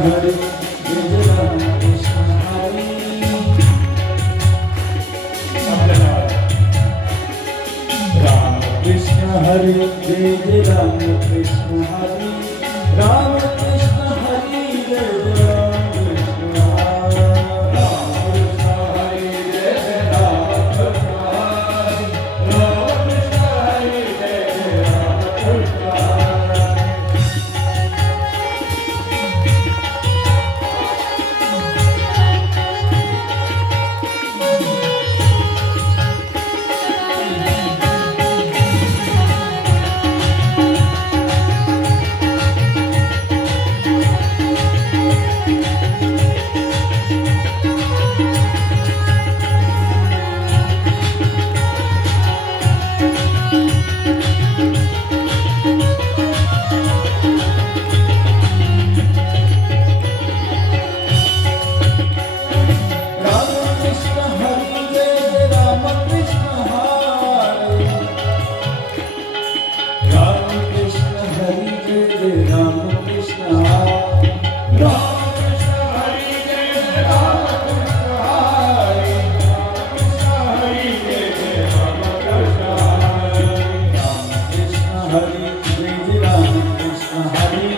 हरे जय राम कृष्ण हरे राम कृष्ण हरे जय राम कृष्ण हरे राम कृष्ण हरे जय राम कृष्ण हरे राम कृष्ण हरे जय राम कृष्ण हरे राम कृष्ण हरे जय राम कृष्ण हरे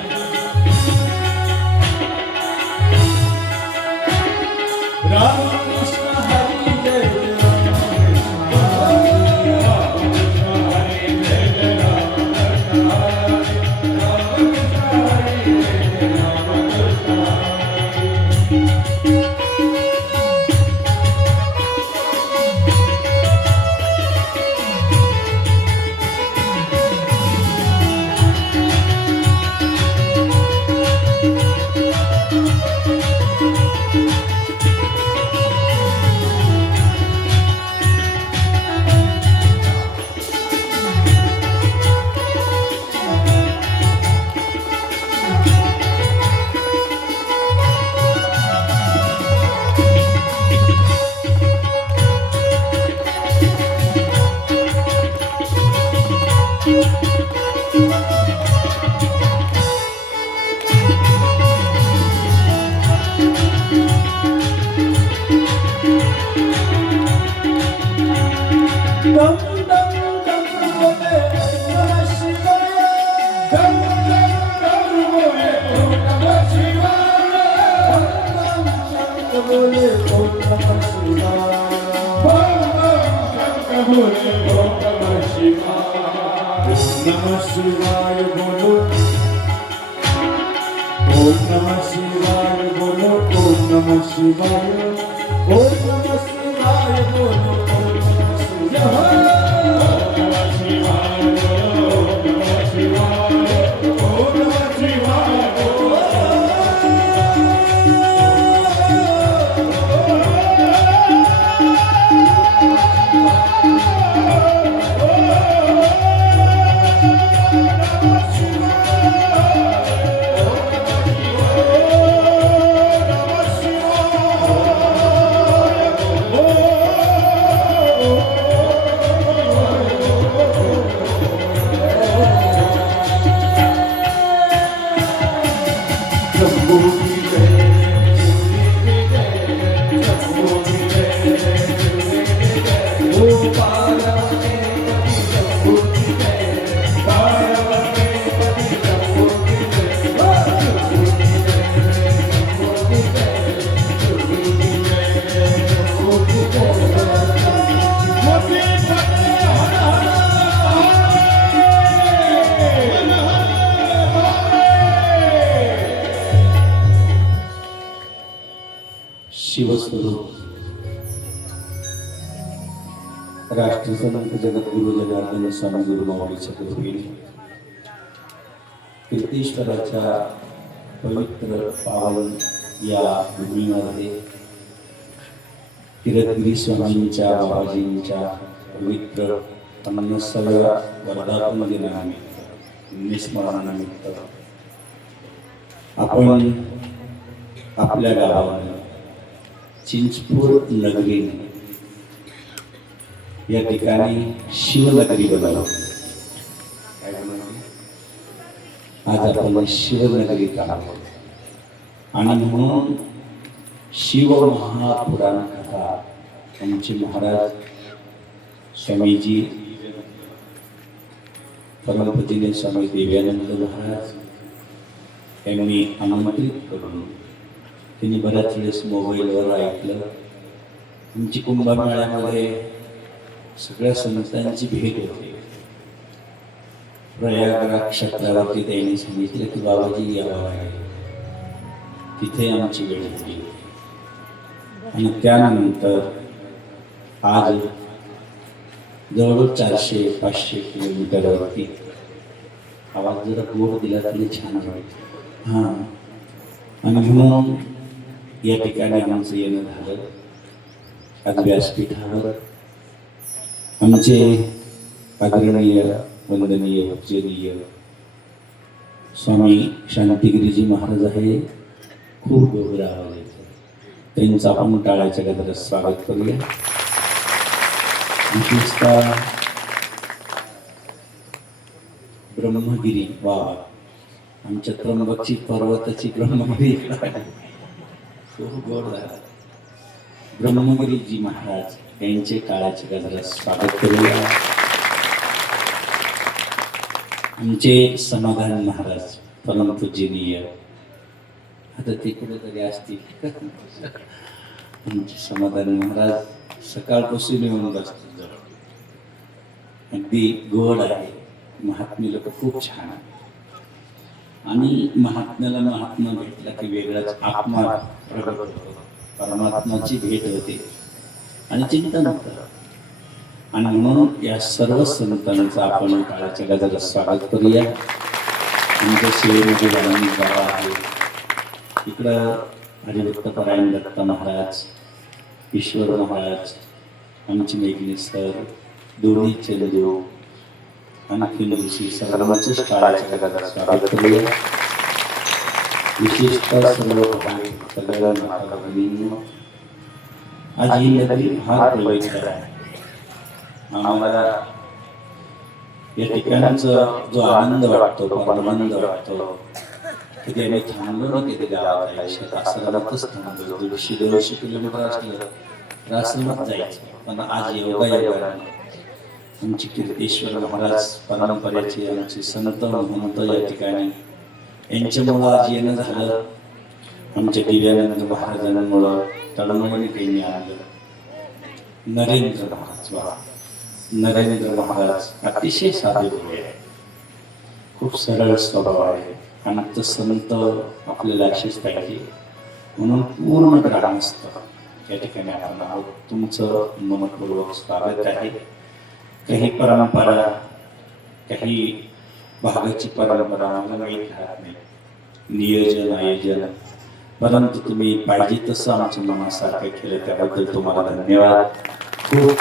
नमः शिवाय बोलो ओम नमः शिवाय बोलो ओम नमः शिवाय ओम नमः शिवाय बोलो ओम नमः शिवाय ओम नमः शिवाय बोलो ओम नमः शिवाय ओम नमः शिवाय बोलो शिवस्वरूप राष्ट्रसंत जगद्गुरु जनार्दन स्वामी गुरुमाऊली छत्रपती कीर्तीश्वराच्या पवित्र पावन या भूमीमध्ये किरतगिरी स्वामींच्या बाबाजींच्या पवित्र 50व्या वर्धापन दिनानिमित्त निस्मरणानिमित्त आपण आपल्या गावाला चिंचपूर नगरी या ठिकाणी शिवनगरी बनवली। आज आपण शिवनगरीत आहोत। आणि म्हणून शिव महापुराण कथा आमचे महाराज स्वामीजी परमपूजनीय स्वामी देवानंद महाराज यांनी आमंत्रित करून त्यांनी बऱ्याच वेळेस मोबाईलवर ऐकलं. आमची कुंभमेळ्यामध्ये सगळ्या संतांची भेट होते. प्रयागराज क्षेत्रावरती त्यांनी सांगितलं की बाबाजी यावं लागेल. तिथे आमची वेळ होती आणि त्यानंतर आज जवळजवळ 400-500 किलोमीटरवरती आवाज जरा गोड दिला तरी छान वाटतं. हां, आणि म्हणून या ठिकाणी आमचं येणं झालं. आज व्यासपीठावर आमचे आदरणीय वंदनीय पूजनीय स्वामी शांतिगिरीजी महाराज आहे. खूप गोड आवाज येतो त्यांचं आपण टाळ्याच्या गजरात स्वागत करूया. विशेषतः ब्रह्मगिरी वा आमच्या त्र्यंबकची पर्वताची ब्रह्मगिरी खूप गोड झाला. ब्रह्मगिरीजी महाराज यांचे टाळ्याच्या गजरात स्वागत करूया. आमचे समाधान महाराज परमपूजनीय आता ते कुठेतरी असतील. आमचे समाधान महाराज सकाळपासून येऊन बसतात जवळ. अगदी गोड आहे. महात्मे लोक खूप छान आहे आणि महात्म्याला महात्मा भेटला की वेगळाच आत्मा प्रगट होतो. परमात्माची भेट होते आणि चिंतन होतं. आणि म्हणून या सर्व संतांचं आपण काळाच्या गजरात स्वागत करूया. आमच्या सेवेमध्ये जाणून गावा आहे. इकडं हरिभक्तपरायण दत्त महाराज, ईश्वर महाराज, आमची मेघने सर, दोन्ही चंदू, आणखी ऋषी सर्वांचंच काळाच्या गजरात स्वागत करूया. विशेषतः सर्व सगळ्या माता भगिनींनो, आज ही नदी फार पवित्र आहे. आम्हाला या ठिकाणचा जो आनंद वाटतो, परमानंद वाटतो, कधी आम्ही थांबलो ना कधी गावात आयुष्यात आश्रमातच थांबलो. 150-200 किलोमीटर असलं तर आश्रमात जायचं. पण आज योगायोगाने आमची कीर्तेश्वर महाराज परंपरेचे आमचे संत महंत या ठिकाणी यांच्यामुळं आज येणं झालं. आमच्या दिव्यानंद महाराजांमुळं तळमळीने त्यांनी आणलं. नरेंद्र महाराज वा नरेंद्र महाराज अतिशय साधे आहे. खूप सरळ स्वभाव आहे. आणि संत आपल्याला असेच पाहिजे म्हणून पूर्ण ग्रामस्थ या ठिकाणी आपण आहोत. तुमचं मनपूर्वक स्वागत आहे. काही परंपरा, काही भागाची परंपरा मला माहीत राहत नाही, नियोजन आयोजन, परंतु तुम्ही पाहिजे तसं आमच्या मनासारखं केलं त्याबद्दल तुम्हाला धन्यवाद खूप.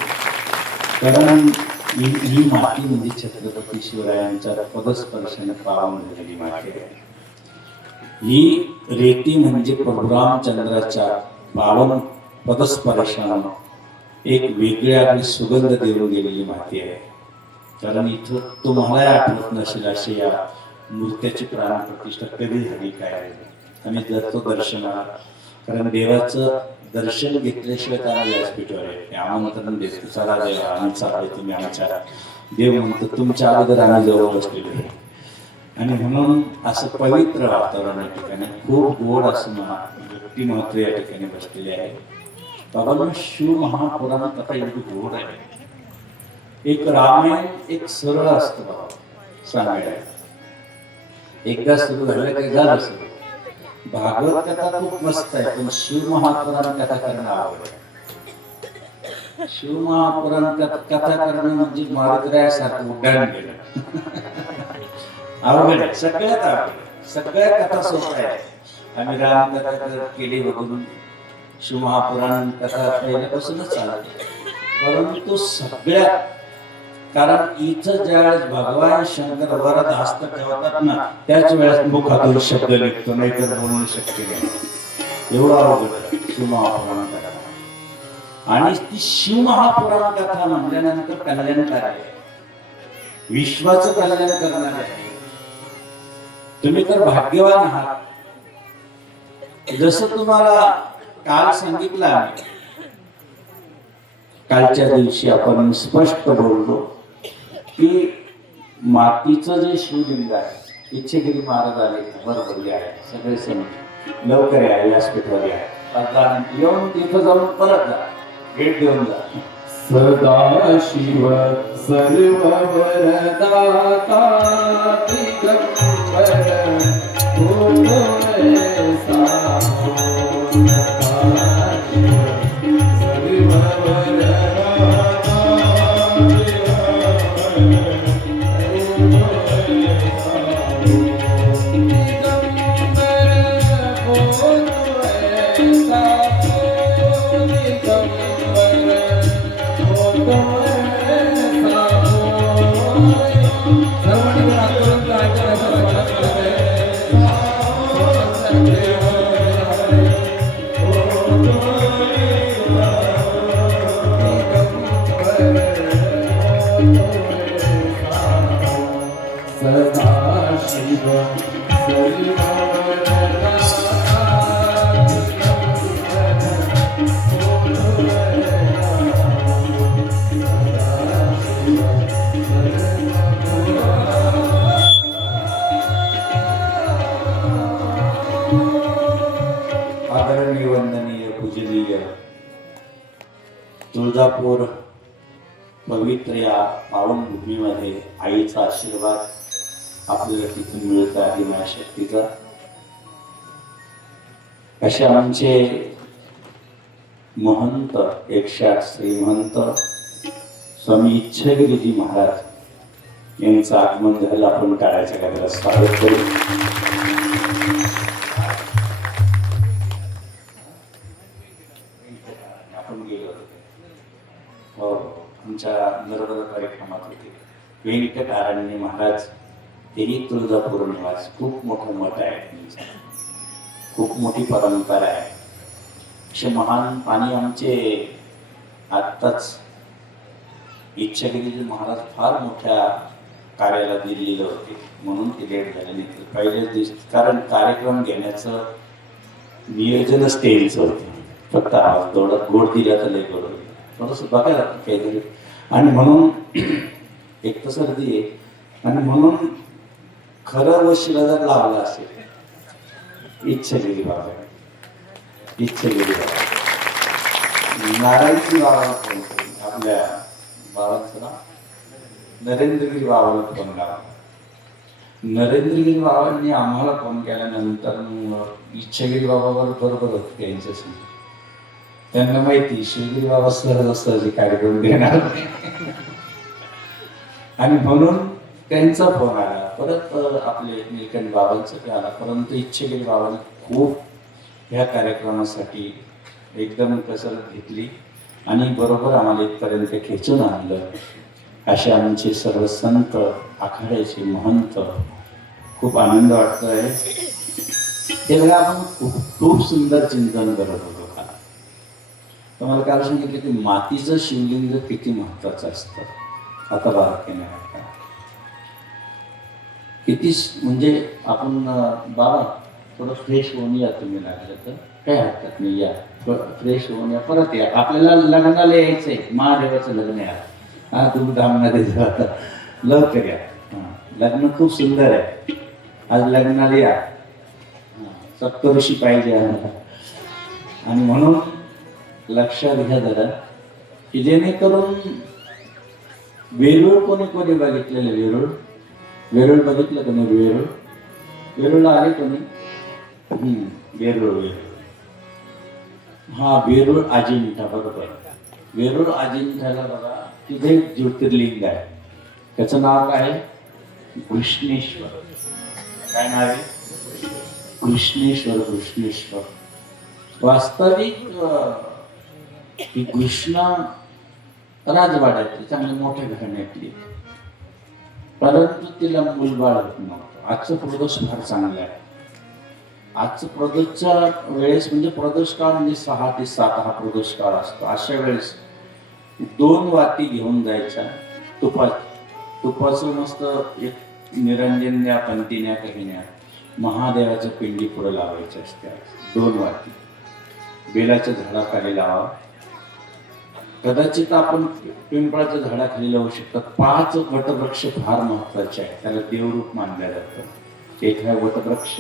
कारण ही माती म्हणजे छत्रपती शिवरायांच्या पदस्पर्शाने पावन झालेली माती आहे. ही रेती म्हणजे प्रभू रामचंद्राच्या पावन पदस्पर्शानं एक वेगळ्या आणि सुगंध देऊन गेलेली माती आहे. कारण इथं तुम्हाला आठवत नसेल अशी या मूर्त्याची प्राणप्रतिष्ठा कधी झाली काय. आम्ही जातो दर्शनाला, कारण देवाचं दर्शन घेतल्याशिवाय त्याला व्यासपीठावर आहे आमंत्रण देतो. चला देवा आम्ही चाललोय, तुम्ही आमच्या देव म्हणतो तुमच्या अगोदर आम्ही जवळ बसलेलो आहे. आणि म्हणून असं पवित्र वातावरण या ठिकाणी खूप गोड असं व्यक्तिमत्व या ठिकाणी बसलेले आहे. बाबा शिव महापुराण कथा एवढी गोड आहे. एक रामायण एक सरळ असतं बाबा सांगायला. एकदा सुरू झालं की झालं सुरू. भागवत कथा खूप मस्त आहे, पण शिव महापुराण कथा करणं आवड. शिव महापुराण कथा करणं म्हणजे मारुतीरायासारखं उड्डाण केलं. आवड आहे सगळ्यात आवड. सगळ्या कथा सोपल्या आहेत. आम्ही रामकथा केली बघून शिव महापुराण कथा पहिल्यापासूनच चालते. परंतु सगळ्या, कारण इथं ज्यावेळेस भगवान शंकर वरद हस्त ठेवतात ना त्याच वेळेस मुखातून शब्द निघतो, नाही तर बोलणं शक्य नाही. एवढा अवघड शिव महापुराण कथा. आणि ती शिव महापुराण कथा म्हटल्यानंतर कल्याणकारी आहे, विश्वाचं कल्याण करणार आहे. तुम्ही तर भाग्यवान आहात. जसं तुम्हाला काल सांगितलं आम्ही, कालच्या दिवशी आपण स्पष्ट बोललो की मातीचं जे शिवलिंग आहे, इच्छेगिरी महाराज आले, बरोबर आहे, सगळे सण लवकर या, व्यासपीठावर या, येऊन तिथं जाऊन परत जा, भेट देऊन जा. सदा शिव सर्व वरदाता दिगंबर होय साधो. सदा शिव सर्व वरदाता आदरणीय वंदनीय पूजनीय तुळजापूर पवित्र या पावनभूमीमध्ये आईचा आशीर्वाद आपल्याला तिथून मिळत आहे, मायाशक्तीचा. असे आमचे महंत 108 श्रीमंत स्वामी इच्छागिरीजी महाराज यांचं आगमन झालं. आपण टाळ्याच्या गजरात स्वागत करू. आपण गेलो होतो, हो, आमच्या नर्मदा कार्यक्रमात होते. व्यंकटनारायण महाराज, तेही तुळजापूर निवास. खूप मोठं मठ आहे त्यांचं, खूप मोठी परंपरा आहे. असे महान पाणी आमचे आत्ताच इच्छागिरीजी महाराज फार मोठ्या कार्याला दिलेलं होते, म्हणून ते लेट झाले नाही. पहिल्याच दिवशी, कारण कार्यक्रम घेण्याचं नियोजनच त्यांचं होतं. फक्त आवाज गोड दिला तर लय गोड होईल, थोडंसं बघायला काहीतरी. आणि म्हणून एक तर सर्दी आहे, आणि म्हणून खरं वशिला जर लावला असेल इच्छागिरी बाबा, इच्छागिरी बाबा, नारायणची बाबाला फोन करून, आपल्या बाबांचं नाव नरेंद्रगिरी बाबाला फोन लावा. नरेंद्रगिरी बाबांनी आम्हाला फोन केल्यानंतर इच्छागिरी बाबावर बरोबर होत त्यांच्याशी. त्यांना माहिती शिवगिरी बाबा सहज कार्यक्रम देणार, आणि म्हणून त्यांचा फोन आला. परत आपले निलकंठ बाबांचा आला, परंतु इच्छागिरी बाबांनी खूप ह्या कार्यक्रमासाठी एकदम कसरत घेतली आणि बरोबर आम्हाला इथपर्यंत खेचून आणलं. असे आमचे सर्व संत, आखाड्याचे महंत, खूप आनंद वाटतो आहे. तेव्हा आपण खूप सुंदर चिंतन करत होतो. तुम्हाला काल सांगितलं की मातीचं शिवलिंग किती महत्वाचं असतं. आता बारकेने किती, म्हणजे आपण बाबा थोडं फ्रेश होऊन या, तुम्ही लागलं तर काही हरकत नाही, या फ्रेश होऊन या, परत या. आपल्याला लग्नाला यायचंय, महादेवाचं लग्न या, हा धूमधाममध्ये आता लवकर या. लग्न खूप सुंदर आहे, आज लग्नाला या. सप्तऋषी पाहिजे आम्हाला. आणि म्हणून लक्षात घ्या जरा की जेणेकरून वेरूळ कोणी कोणी बघितलेलं, वेरूळ बघितलं कोणी, वेरूळ आले कोणी, वेरूळ, हा वेरूळ अजिंठा, बरोबर. वेरूळ अजिंठ्याला बघा, तिथे एक ज्योतिर्लिंग आहे, त्याचं नाव काय आहे, कृष्णेश्वर. काय नाव आहे, कृष्णेश्वर. वास्तविक ही कृष्णा राजवाड्यातली, चांगली मोठ्या घराण्यातली, परंतु तिला मुलबाळ होत नव्हतं. आजचं प्रदोष फार चांगलं आहे. आजचं प्रदोषच्या वेळेस, म्हणजे प्रदोष काळ म्हणजे 6 ते 7 हा प्रदोष काळ असतो. अशा वेळेस 2 वाती घेऊन जायच्या तुपाचं मस्त एक निरंजन द्या, पंतीन्या, कहिन्या, महादेवाच्या पिंडी पुढे लावायच्या असत्या 2 वाटी बेलाच्या झाडाखाली लावा. कदाचित आपण पिंपळाच्या झाडाखाली लावू शकतात. 5 वटवृक्ष फार महत्वाचे आहे, त्याला देवरूप मानलं जातं. एक आहे वटवृक्ष,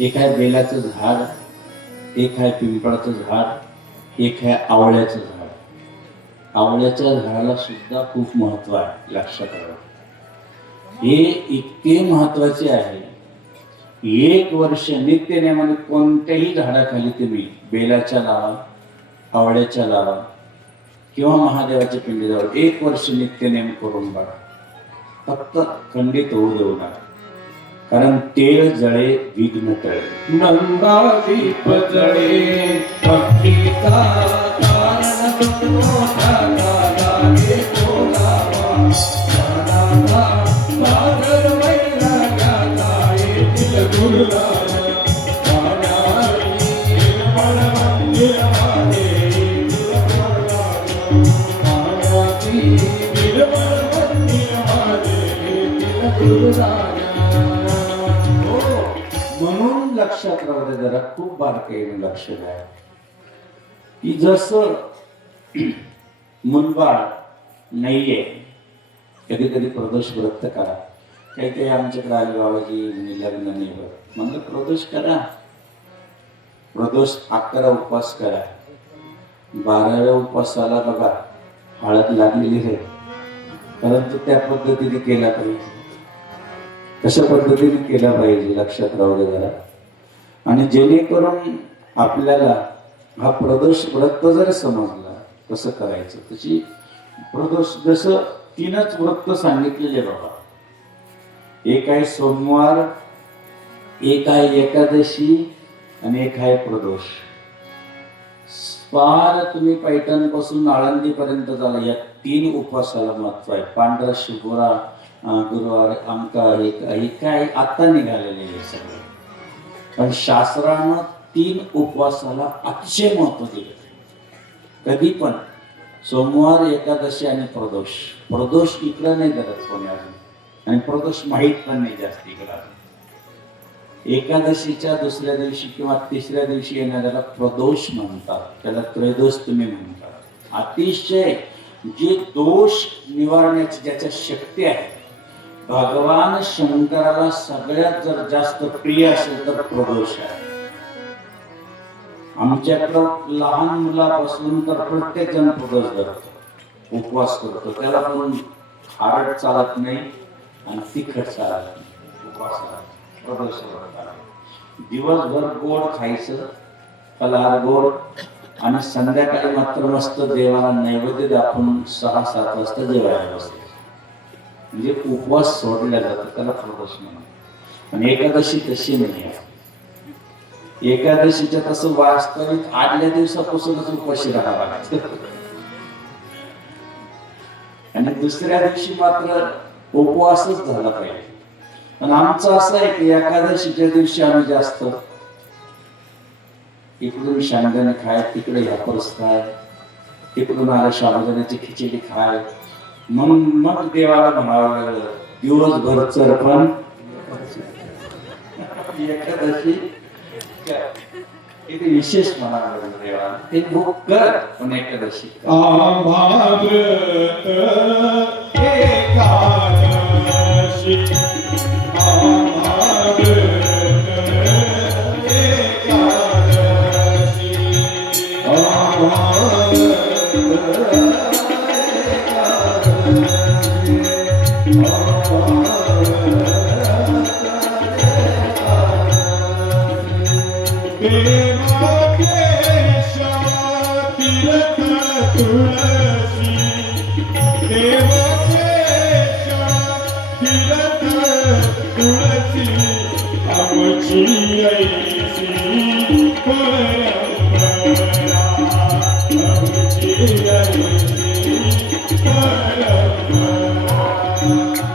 एक आहे बेलाचं झाड, एक आहे पिंपळाचं झाड, एक आहे आवळ्याचं झाड. आवळ्याच्या झाडाला सुद्धा खूप महत्व आहे, लक्षात ठेवा. हे इतके महत्वाचे आहे. 1 वर्ष नित्यनेमाने कोणत्याही झाडाखाली तुम्ही बेलाच्या लावा, आवळ्याच्या लावा किंवा महादेवाच्या पिंडीजवळ 1 वर्ष नित्यनेम करून बघा. फक्त खंडित होऊ देऊ नका, कारण तेल जळे विघ्न टळे. नंदादीप जळे भक्तीचा कारण मोठा लागे बोलावा. दादा सागर वैराग्याचा येथील गुरुदान पाण्यारी निर्मळ मंदिरामध्ये पाण्याची निर्मळ मंदिरामध्ये येथील गुरुदान. म्हणून लक्षात राहू दे, जरा खूप बारकाईने लक्ष द्या की जसं मुलबाळ नाहीये, कधी कधी प्रदोष व्रत करा. काही काही आमच्याकडे आले बाबाजी म्हणे लग्न नाही होत, म्हणलं प्रदोष करा. प्रदोष 11 उपवास करा. 12व्या उपवासाला बघा हळद लागलेली आहे, परंतु त्या पद्धतीने केला पाहिजे, तशा पद्धतीने केला पाहिजे. लक्षात राहू दे जरा. आणि जेणेकरून आपल्याला हा प्रदोष व्रत जर समजला कसं करायचं, त्याची प्रदोष जसं 3च व्रत सांगितलेले बाबा. एक आहे सोमवार, एक आहे एकादशी आणि एक आहे प्रदोष. पार तुम्ही पैठण पासून आळंदी पर्यंत झाला, या 3 उपवासाला महत्व आहे. पांढरा शुक्रवार, गुरुवार, आमका हे काय आता निघालेले आहे सगळं. पण शास्त्रानं 3 उपवासाला अतिशय महत्व दिले. कधी पण सोमवार, एकादशी आणि प्रदोष. प्रदोष इकडं नाही धरत कोणी अजून, आणि प्रदोष माहीत पण नाही जास्त इकडं. एकादशीच्या दुसऱ्या दिवशी किंवा तिसऱ्या दिवशी येणाऱ्याला प्रदोष म्हणतात, त्याला त्रयोदश तुम्ही म्हणतात. अतिशय जे दोष निवारण्याची ज्याच्या शक्ती आहे, भगवान शंकराला सगळ्यात जर जास्त प्रिय असेल तर प्रदोष आहे. आमच्याकडं लहान मुलापासून तर प्रत्येक जण प्रदोष धरतो, उपवास करतो. त्याला पण खारट चालत नाही आणि तिखट चालत नाही. उपवासाला प्रदोष दिवसभर गोड खायचं, फलाहार गोड, आणि संध्याकाळी मात्र मस्त देवाला नैवेद्य दाखवून 6-7 वाजता जेवायला बसायचं. म्हणजे उपवास सोडला जातो, त्याला प्रदोष म्हणतात. आणि एकादशी तशी नाही आहे. एकादशीच्या तसं वास्तविक आदल्या दिवसापासूनच उपाशी राहावं लागतं, आणि दुसऱ्या दिवशी मात्र उपवासच झाला पाहिजे. पण आमचं असं आहे की एकादशीच्या दिवशी आम्ही जास्त इकडून शेंगदाणे खाय, तिकडे ह्यापर्स खाय, तिकडून आला साबुदाण्याची खिचडी खाय. मग देवाला म्हणावं लागलं दिवसभर चरपण एकादशी किती विशेष म्हणावं लागलं देवाला. ते भूक कर पण एकादशी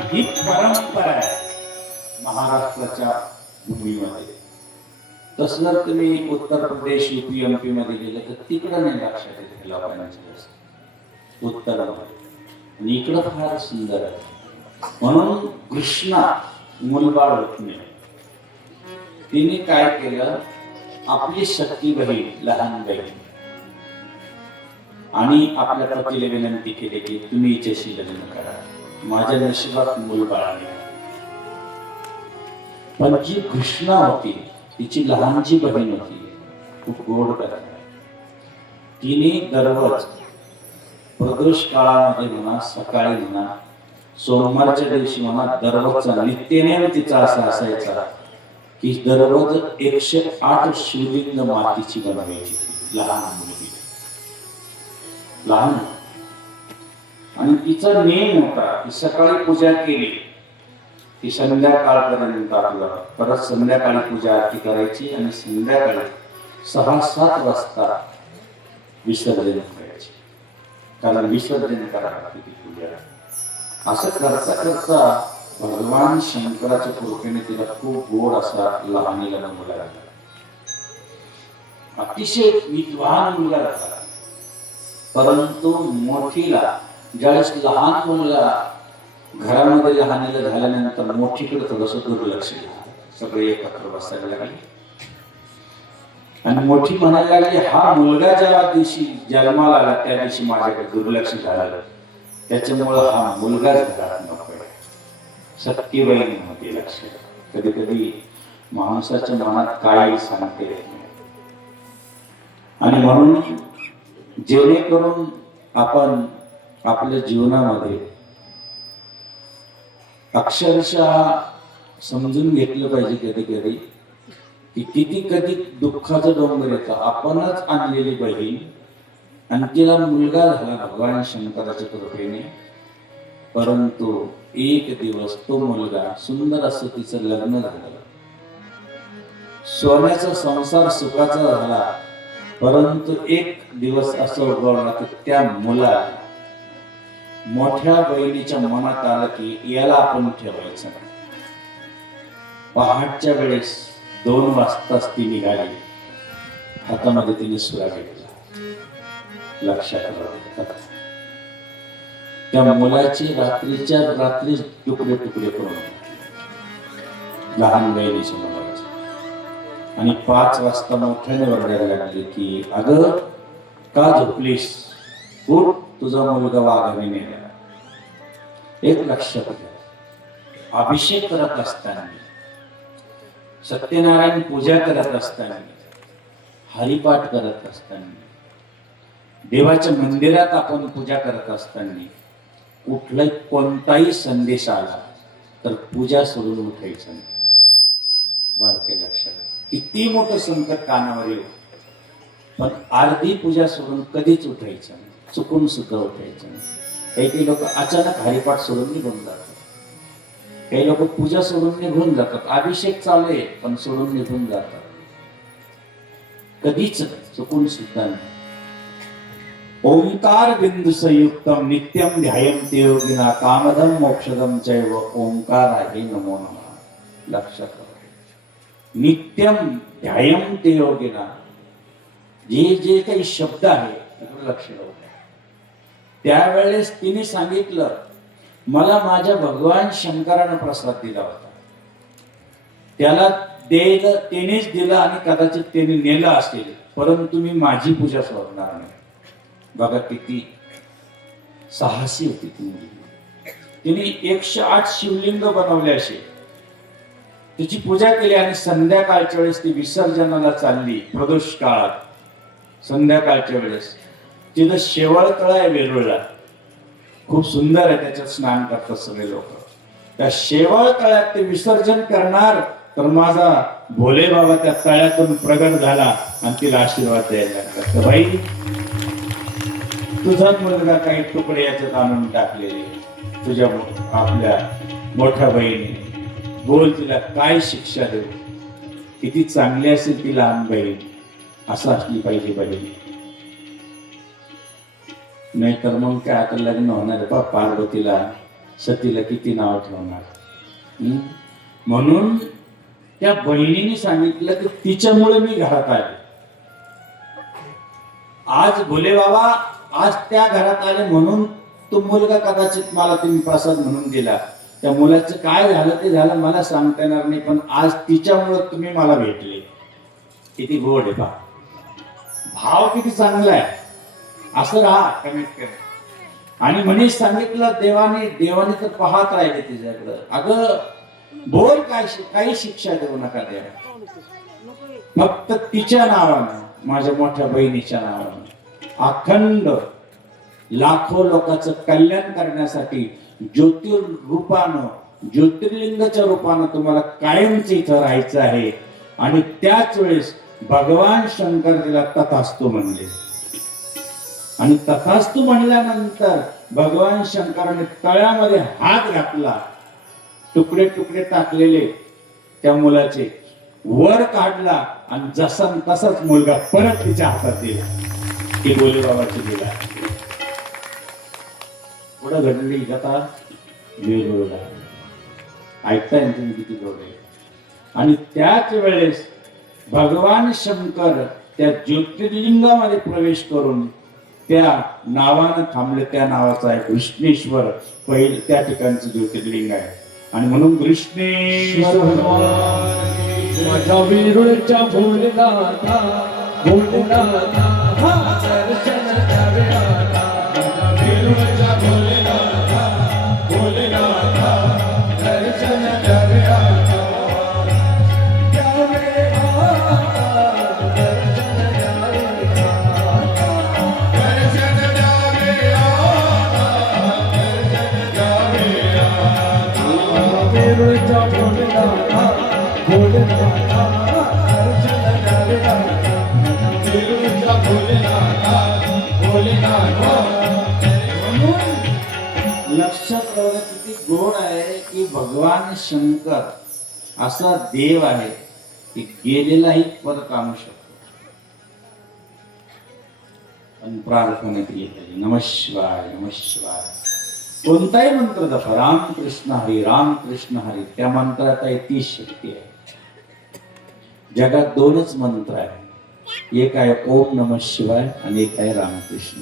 ही परंपरा आहे महाराष्ट्राच्या भूमीमध्ये. तसं जर तुम्ही उत्तर प्रदेश, UP, MP मध्ये गेले तर तिकडं नाही लक्षात येते लोकांची उत्तरामध्ये, आणि इकडं फार सुंदर आहे. म्हणून कृष्णा मुलबाळ होत नाही. तिने काय केलं, आपली शक्ती बहीण, लहान बहीण, आणि आपल्या पतीला विनंती केली की तुम्ही हिच्याशी लग्न करा, माझ्या नशिबात मूलबाळ आहे. पण जी कृष्णा होती, तिची लहानची बहीण होती, खूप गोड कथा. तिने दररोज प्रदोष काळामध्ये म्हणा, सकाळी म्हणा, सोमवारच्या दिवशी म्हणा, दररोजचा नित्यनेम तिचा असा असायचा की दररोज 108 शिवलिंग मातीची बनवायची. लहान मुलगी, लहान, आणि तिचा नेम होता की सकाळी पूजा केली की संध्याकाळपर्यंत आपलं परत संध्याकाळी पूजा आरती करायची आणि संध्याकाळी 6-7 वाजता विसर्जन करायचे, कारण विसर्जन करायला ती पूजा. असं करता करता भगवान शंकराच्या कृपेने तिला खूप गोड असा लहानीला मुलगा झाला. अतिशय विद्वान मुलगा झाला. परंतु मोठीला, ज्यावेळेस लहान मुलगा घरामध्ये लहानीला झाल्यानंतर मोठीकडे थोडस दुर्लक्ष झालं. सगळे एकत्र बसायला लागले आणि मोठी म्हणायला लागली, हा मुलगा ज्या दिवशी जन्माला आला त्या दिवशी माझ्याकडे दुर्लक्ष झालं, त्याच्यामुळं हा मुलगाच घरात नको. सत्य बहीण होती. लक्ष, कधी कधी माणसाच्या मनात काय सांगते येत नाही. आणि म्हणून जेणेकरून आपण आपल्या जीवनामध्ये अक्षरशः समजून घेतलं पाहिजे कधी कधी की किती कधी दुःखाचं डोंगर येतं. आपणच आणलेली बहीण आणि तिला मुलगा झाला भगवान शंकराच्या कृपेने, परंतु एक दिवस तो मुलगा, सुंदर असं तिचं लग्न झालं, सोन्याचा संसार सुखाचा झाला, परंतु एक दिवस असं उगवला की त्या मुला मोठ्या बहिणीच्या मनात आलं की याला आपण ठेवायचं. पहाटच्या वेळेस 2 वाजताच ती निघाली, हातामध्ये तिने सुरा घेतला. लक्षात आलं, त्या मुलाचे रात्रीच्या रात्री तुकडे तुकडे करून, लहान बहिणीच्या मुलाचे. आणि 5 वाजता मोठ्याने ओरडायला लागले की अगं का झोपलीस, उठ, तुझा मुलगा वाघाने नेला. एक लक्षात घ्या, अभिषेक करत असताना, सत्यनारायण पूजा करत असताना, हरिपाठ करत असताना, देवाच्या मंदिरात आपण पूजा करत असताना कुठलाही कोणताही संदेश आला तर पूजा सोडून उठायचं नाही. वारके लक्षात, किती मोठं संकट कानावर येऊ, पण अर्धी पूजा सोडून कधीच उठायचं नाही, चुकून सुद्धा उठायचं नाही. काही लोक अचानक हरिपाठ सोडून निघून जातात, काही लोक पूजा सोडून निघून जातात, अभिषेक चालू आहे पण सोडून निघून जातात. कधीच चुकून सुद्धा नाही. ओंकार बिंदू संयुक्तम नित्यम ध्यायन्ते योगिना कामदम मोक्षदम चैव ओंकार आहे नमो नमः. लक्षात ठेवा, नित्यम ध्यायन्ते योगिना, जे जे काही शब्द आहे लक्ष ठेवा. त्यावेळेस तिने सांगितलं, मला माझ्या भगवान शंकराने प्रसाद दिला होता, त्याला देईल तेनेच दिला आणि कदाचित त्याने नेलं असेल, परंतु मी माझी पूजा सोडणार नाही. बघा किती साहसी होती ती मुलगी. तिने 108 शिवलिंग बनवले असे, तिची पूजा केली आणि संध्याकाळच्या वेळेस ती विसर्जनाला चालली. प्रदोष काळात संध्याकाळच्या वेळेस तिथं शेवळ तळ आहे वेरूळला, खूप सुंदर आहे, त्याच्यात स्नान करतात सगळे लोक. त्या शेवळ तळ्यात ते विसर्जन करणार तर माझा भोले बाबा त्या तळ्यातून प्रगट झाला आणि तिला आशीर्वाद द्यायला लागला. बाई, तुझा मुलगा काही तुकडे याच्यात आणून टाकलेले, तुझ्या आपल्या मोठ्या बहिणी, बोल तिला काय शिक्षा देऊ, किती चांगली असेल ती लहान बहीण, असं असली पाहिजे बहीण. नाही तर मग काय आता लग्न होणार बा, पार्वतीला सतीला किती नाव ठेवणार. म्हणून त्या बहिणीने सांगितलं की तिच्यामुळे मी घरात आले. आज भोले बाबा आज त्या घरात आले म्हणून तो मुलगा कदाचित मला तुम्ही प्रसाद म्हणून दिला, त्या मुलाचं काय झालं ते झालं मला सांगता येणार नाही, पण आज तिच्यामुळं तुम्ही मला भेटले. किती गोड आहे बा, भाव किती चांगला आहे. असं राहा कमीत कमी. आणि मनीष सांगितलं देवाने तर पाहत राहिले तिच्याकडं. अगं बोल, काही शिक्षा देऊ नका देवा, फक्त तिच्या नावानं, माझ्या मोठ्या बहिणीच्या नावानं अखंड लाखो लोकांचं कल्याण करण्यासाठी ज्योतिर्रूपानं, ज्योतिर्लिंगाच्या रूपानं तुम्हाला कायमच इथं राहायचं आहे. आणि त्याच वेळेस भगवान शंकर तिला तथास्तु म्हणले. आणि तथास्तु म्हणल्यानंतर भगवान शंकराने तळ्यामध्ये हात घातला, तुकडे तुकडे टाकलेले त्या मुलाचे वर काढला आणि जसा तसाच मुलगा परत तिच्या हातात दिला. ती बोले बाबाची दिला. पुढं घडलेली कथा वेगवेगळा ऐकताय तुम्ही किती जोडे. आणि त्याच वेळेस भगवान शंकर त्या ज्योतिर्लिंगामध्ये प्रवेश करून त्या नावानं थांबले. त्या नावाचा आहे कृष्णेश्वर, पहिले त्या ठिकाणचं ज्योतिर्लिंग आहे. आणि म्हणून कृष्णेश्वर माझ्या विरुळच्या भोलेनाथा, भोलेनाथा दर्शन द्यावे आता. माझ्या विरुळच्या भोलेनाथा, भोलेनाथा दर्शन द्यावे आता. द्यावे आता, दर्शन द्यावे आता. दर्शन द्यावे आता, दर्शन द्यावे आता. विरुळच्या भोलेनाथा, भोलेनाथा दर्शन द्यावे आता. विरुळच्या भोलेनाथा, भोलेनाथा. म्हणून लक्षात ठेवा किती गोड आहे की भगवान शंकर असा देव आहे की गेलेलाही परत आणू शकतो. पण प्रार्थना केली पाहिजे, नमः शिवाय नमः शिवाय. कोणताही मंत्र जपा, रामकृष्ण हरी रामकृष्ण हरी, त्या मंत्रात आहे ती शक्ती आहे. जगात दोनच मंत्र आहे, एक आहे ओम नमः शिवाय आणि एक आहे रामकृष्ण.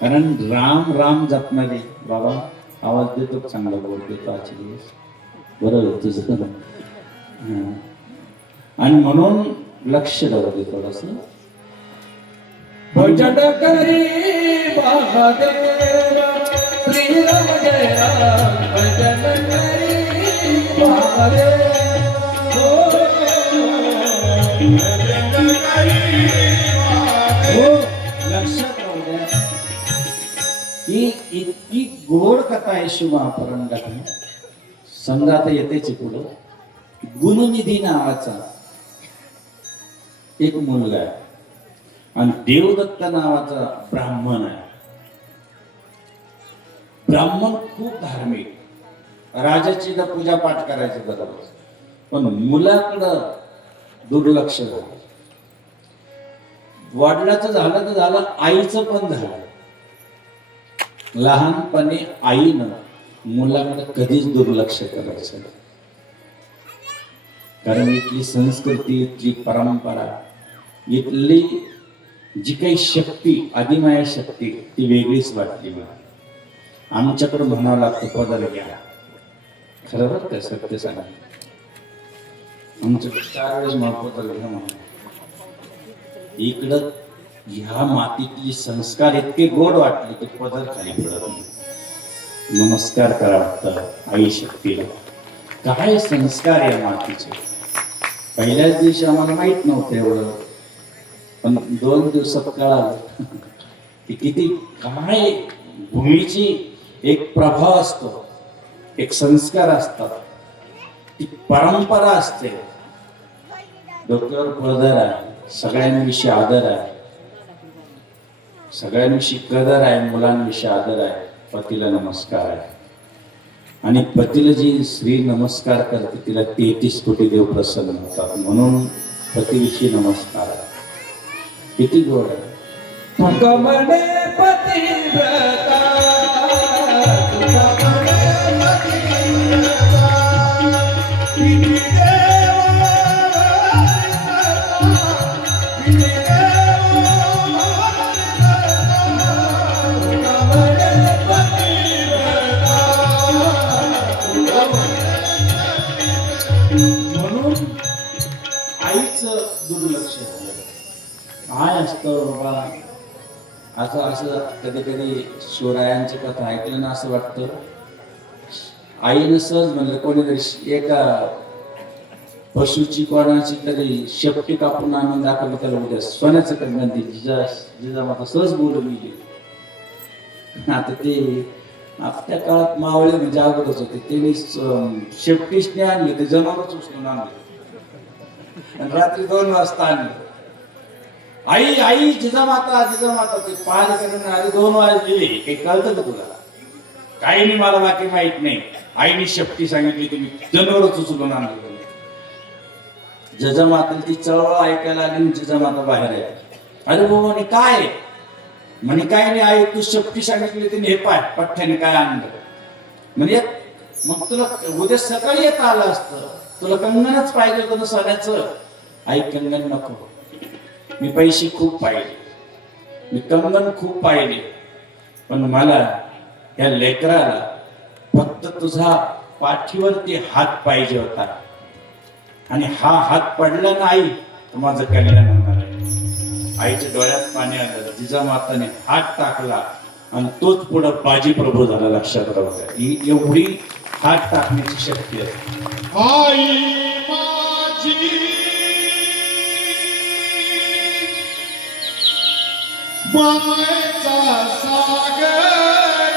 कारण राम राम जपणारे बाबा आवाज देतो, चांगला बोल देतो आजचे दिवस, बरोबर तुझं. आणि म्हणून लक्ष द्यावं ते थोडस. भजन करी महादेव श्रीराम जय राम. भजन करी महादेव, भजन करी हो, लक्षात राहू द्या की इतकी गोड कथा आहे शिवमहापुराणातली. समजा आता येतेच पुढं. गुणनिधी नावाचा एक मुलगा आहे आणि देवदत्त नावाचा ब्राह्मण आहे. ब्राह्मण खूप धार्मिक, राजाची पूजा पाठ करायचं दररोज, पण मुलाकडं दुर्लक्ष झालं. वडिलाचं झालं तर झालं, आईचं पण झालं. लहानपणी आईनं मुलाकडे कधीच दुर्लक्ष करायचं. कारण इथली संस्कृती, इथली परंपरा, इथली जी काही शक्ती, आदिमाया शक्ती, ती वेगळीच वाटली मला. आमच्याकडे म्हणावं लागतं पदर घ्या. खरं बरं का, सत्य सांगा. आमच्याकडे 4 वेळेस पदर घ्या म्हणून. इकडं ह्या मातीतली संस्कार इतके गोड वाटले की पदर खाली पडत नाही. नमस्कार करा वाटतं आई शक्तीला. काय संस्कार आहे मातीचे. पहिल्याच दिवशी आम्हाला माहित नव्हतं एवढं, पण 2 दिवसात कळालं की किती काय भूमीची एक प्रभाव असतो, एक संस्कार असतात, ती परंपरा असते. डोक्यावर पदर आहे, सगळ्यांविषयी आदर आहे, सगळ्यांविषयी कदर आहे, मुलांविषयी आदर आहे, पतीला नमस्कार आहे. आणि पतीला जी स्त्री नमस्कार करते तिला 33 कोटी देव प्रसन्न होतात. म्हणून पतीविषयी नमस्कार आहे. किती गोड आहे. तुका म्हणे पतिव्रता, तुका म्हणे पतिव्रता, किती देव किती देव तुका म्हणे पतिव्रता, आईच दुर्लक्ष झालं. काय असतं बाबा, असं कधी कधी शिवरायांची कथा ऐकलं ना असं वाटतं, आईनं सहज म्हणलं कोणीतरी एका पशुची कोणाची तरी शेपटी कापून आणून दाखवलं, त्याला उद्या सोन्याचं कंगन दिली. जिजामाता सहज बोलून गेली. आता ते त्या काळात मावळे म्हणजे अगोदरच होते, त्यांनी शेपटीसने आणले, ते जनावरच उचलून आणले आणि रात्री 2 वाजता आणले. आई आई जिजामाता जिजामाता, ते पाल करून आले. 2 वाजले, काही कळतं का तुला? काही नाही, मला बाकी माहित नाही. आईने शेपटी सांगितली, तुम्ही जनावरच उचलून आणले. जिजामाता ती चळवळ ऐकायला आली. जिजामाता बाहेर आहे. अरे बाबा म्हणे काय? म्हणे काय नाही आई, तू शेपटी सांगितली तिने, हे पाय पठ्ठ्याने काय आणलं. म्हणजे मग तुला उद्या सकाळी येता आलं असतं, तुला कंगनच पाहिजे होतं सोन्याचं. आई कंगन नको, मी पैसे खूप पाहिले, मी कंगन खूप पाहिले, पण मला या लेकराला फक्त तुझा पाठीवरती हात पाहिजे होता, आणि हा हात पडला ना आई, तर माझं कल्याण होणार आहे. आईच्या डोळ्यात पाणी आलं. जिजामाताने हात टाकला आणि तोच पुढे बाजी प्रभू झाला. लक्षात राहू द्या, ही एवढी हात टाकण्याची शक्ती आहे. आई माझी मायेचा सागर,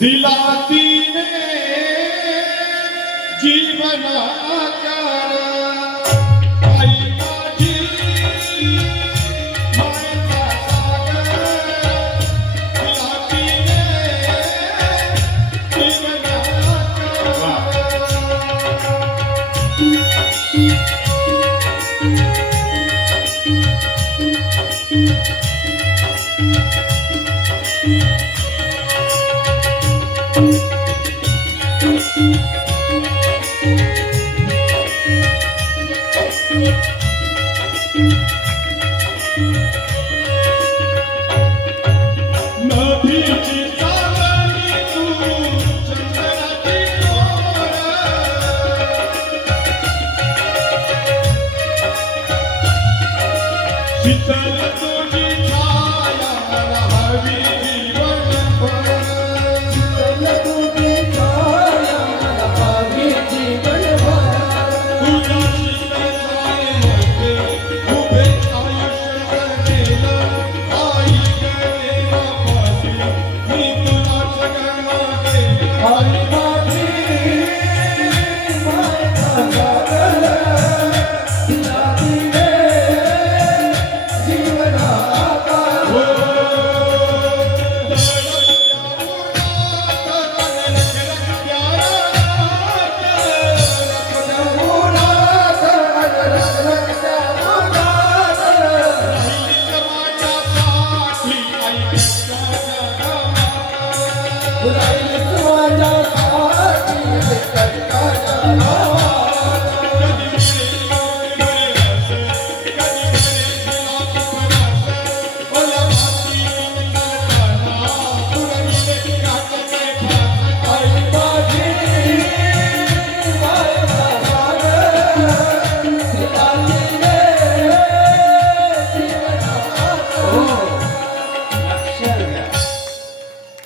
दिला तिने जीवना कर. आई माझी मायेचा सागर, दिला तिने जीवना नदीची चालली तू चंद्राची तोर, शीतल तुझी छाया हवी जीवनभर. शीतल तुझी छाया हवी जीवनभर. तुझ्या शीतल छायेमध्ये उभे आयुष्य जगेलं. आई गणे वापसी मी तुलाच गमावेल. आई माझी मायेचा सागर, दिला तिने जीवना आकार.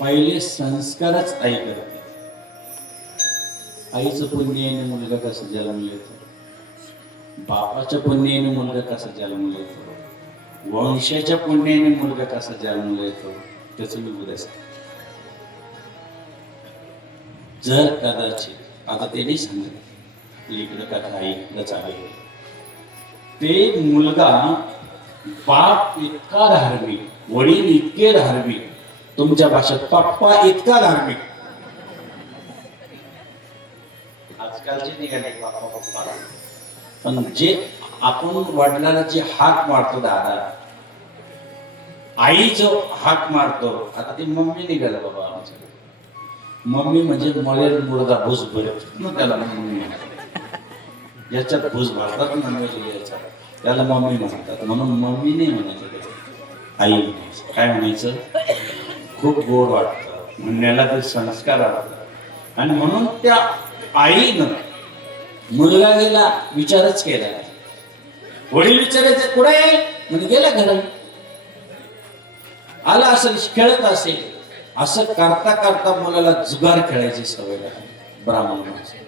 पहिले संस्कारच आई करते. आईचं पुण्याने मुलगा कसं जन्मला येतो, बापाच्या पुण्याने मुलगा कसा जन्मला येतो, वंशाच्या पुण्याने मुलगा कसा जन्मला येतो, त्याच मी उद्या जर कदाचित आता त्यांनी सांगितलं इकडं कथा इकडंच आहे, ते मुलगा बाप इतका धार्मिक, वडील इतके धार्मिक, तुमच्या भाषेत पप्पा इतका धार्मिक. आजकालचे निघाले पप्पा पप्पा, पण जे आपण वडिलांना जे हाक मारतो दादा, आई जो हाक मारतो, आता ती मम्मी निघाला बाबा आमच्या. मम्मी म्हणजे मळेल मुर्दा भूस भरत ना त्याला मम्मी म्हणतात. याच्यात भूस भरतात म्हणून याचा त्याला मम्मी म्हणतात. म्हणून मम्मी नाही म्हणायचं, आई म्हणायचं. काय म्हणायचं? खूप गोड वाटतं म्हणण्याला, ते संस्कार वाटतात. आणि म्हणून त्या आईनं मुलगा गेला, विचारच केला. वडील विचारायचे कुठे आहे, म्हणजे गेला घरी. आला असेल, खेळत असेल. असं करता करता मुलाला जुगार खेळायची सवय लागली ब्राह्मण माणसाला.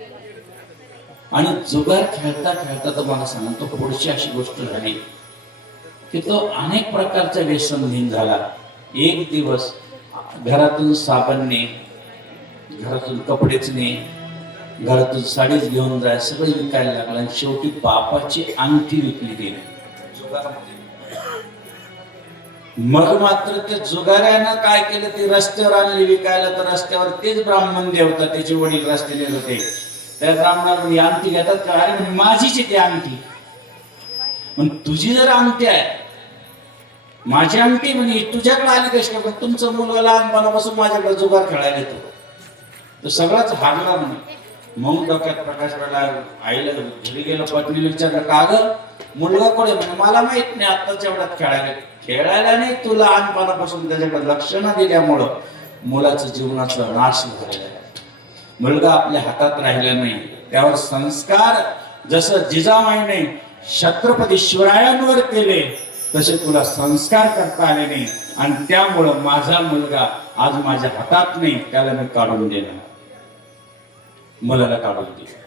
आणि जुगार खेळता खेळता तुम्हाला सांगतो पुढची अशी गोष्ट झाली की तो अनेक प्रकारचा व्यसनहीन झाला. एक दिवस घरातून साबण ने, घरातून कपडेच ने, घरातून साडीच घेऊन जाय, सगळं विकायला लागला. आणि शेवटी बापाची अंगठी विकली गेली जुगारामध्ये. मग मात्र त्या जुगाऱ्यानं काय केलं, ते रस्त्यावर आणली विकायला. तर रस्त्यावर तेच ब्राह्मण देवता, त्याचे वडील रस्त्याने होते. त्या ब्राह्मणाला अंगठी घेतात का, अरे म्हणजे माझीच आहे ती अंगठी. पण तुझी जर अंगठी आहे, माझी अंगठी म्हणजे तुझ्याकडे आली कशी का, तुमचं मुलगा लहानपणापासून माझ्याकडे जुगार खेळायला येतो. तर सगळाच हारला म्हणे. मग डोक्यात प्रकाश पडला. आईला घरी गेलं, पत्नीला विचारलं का ग मुलगा कोण आहे, म्हणजे मला माहित नाही, आत्ताच एवढ्यात खेळायला नाही. तू लहानपणापासून त्याच्याकडे लक्ष न दिल्यामुळं मुलाचं जीवनाचा नाश झालेला आहे. मुलगा आपल्या हातात राहिला नाही. त्यावर संस्कार जसं जिजामाईने छत्रपती शिवरायांवर केले तसे तुला संस्कार करता आले नाही. आणि त्यामुळं माझा मुलगा आज माझ्या हातात नाही, त्याला मी काढून देणार. मुलाला काढून दिला.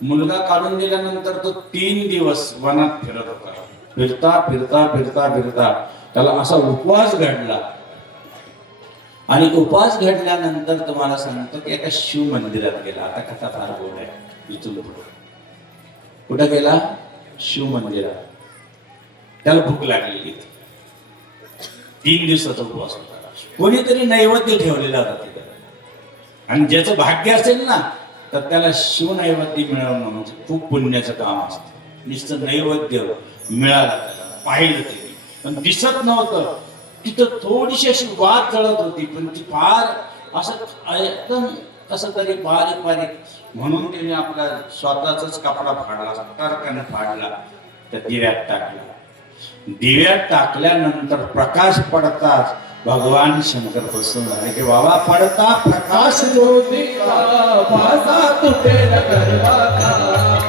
मुलगा काढून दिल्यानंतर तो 3 दिवस वनात फिरत होता. फिरता फिरता फिरता फिरता त्याला असा उपवास घडला. आणि उपवास घडल्यानंतर तुम्हाला सांगतो की एका शिव मंदिरात गेला. आता कथा फार गोड आहे. इथून कुठं गेला, शिव मंदिरात. त्याला भूक लागलेली. 3 दिवसाचा उपवास होता. कोणीतरी नैवेद्य ठेवलेला होता तिथे. आणि ज्याचं भाग्य असेल ना, तर त्याला शिव नैवेद्य मिळवणं म्हणजे खूप पुण्याचं काम असतं. नुसतं नैवेद्य मिळाला त्याला, पाहिलं ते पण दिसत नव्हतं. तिथं थोडीशी अशी वात जळत होती, पण ती फार असं एकदम कसं तरी बारीक बारीक. म्हणून त्याने आपला स्वतःचाच कपडा फाडला, टरकाने फाडला, त्या दिव्यात टाकला. दिव्यात टाकल्यानंतर प्रकाश पडताच भगवान शंकर प्रसन्न झाले की बाबा पडता प्रकाश ज्योतिका भासा तुटेल गर्वाचा,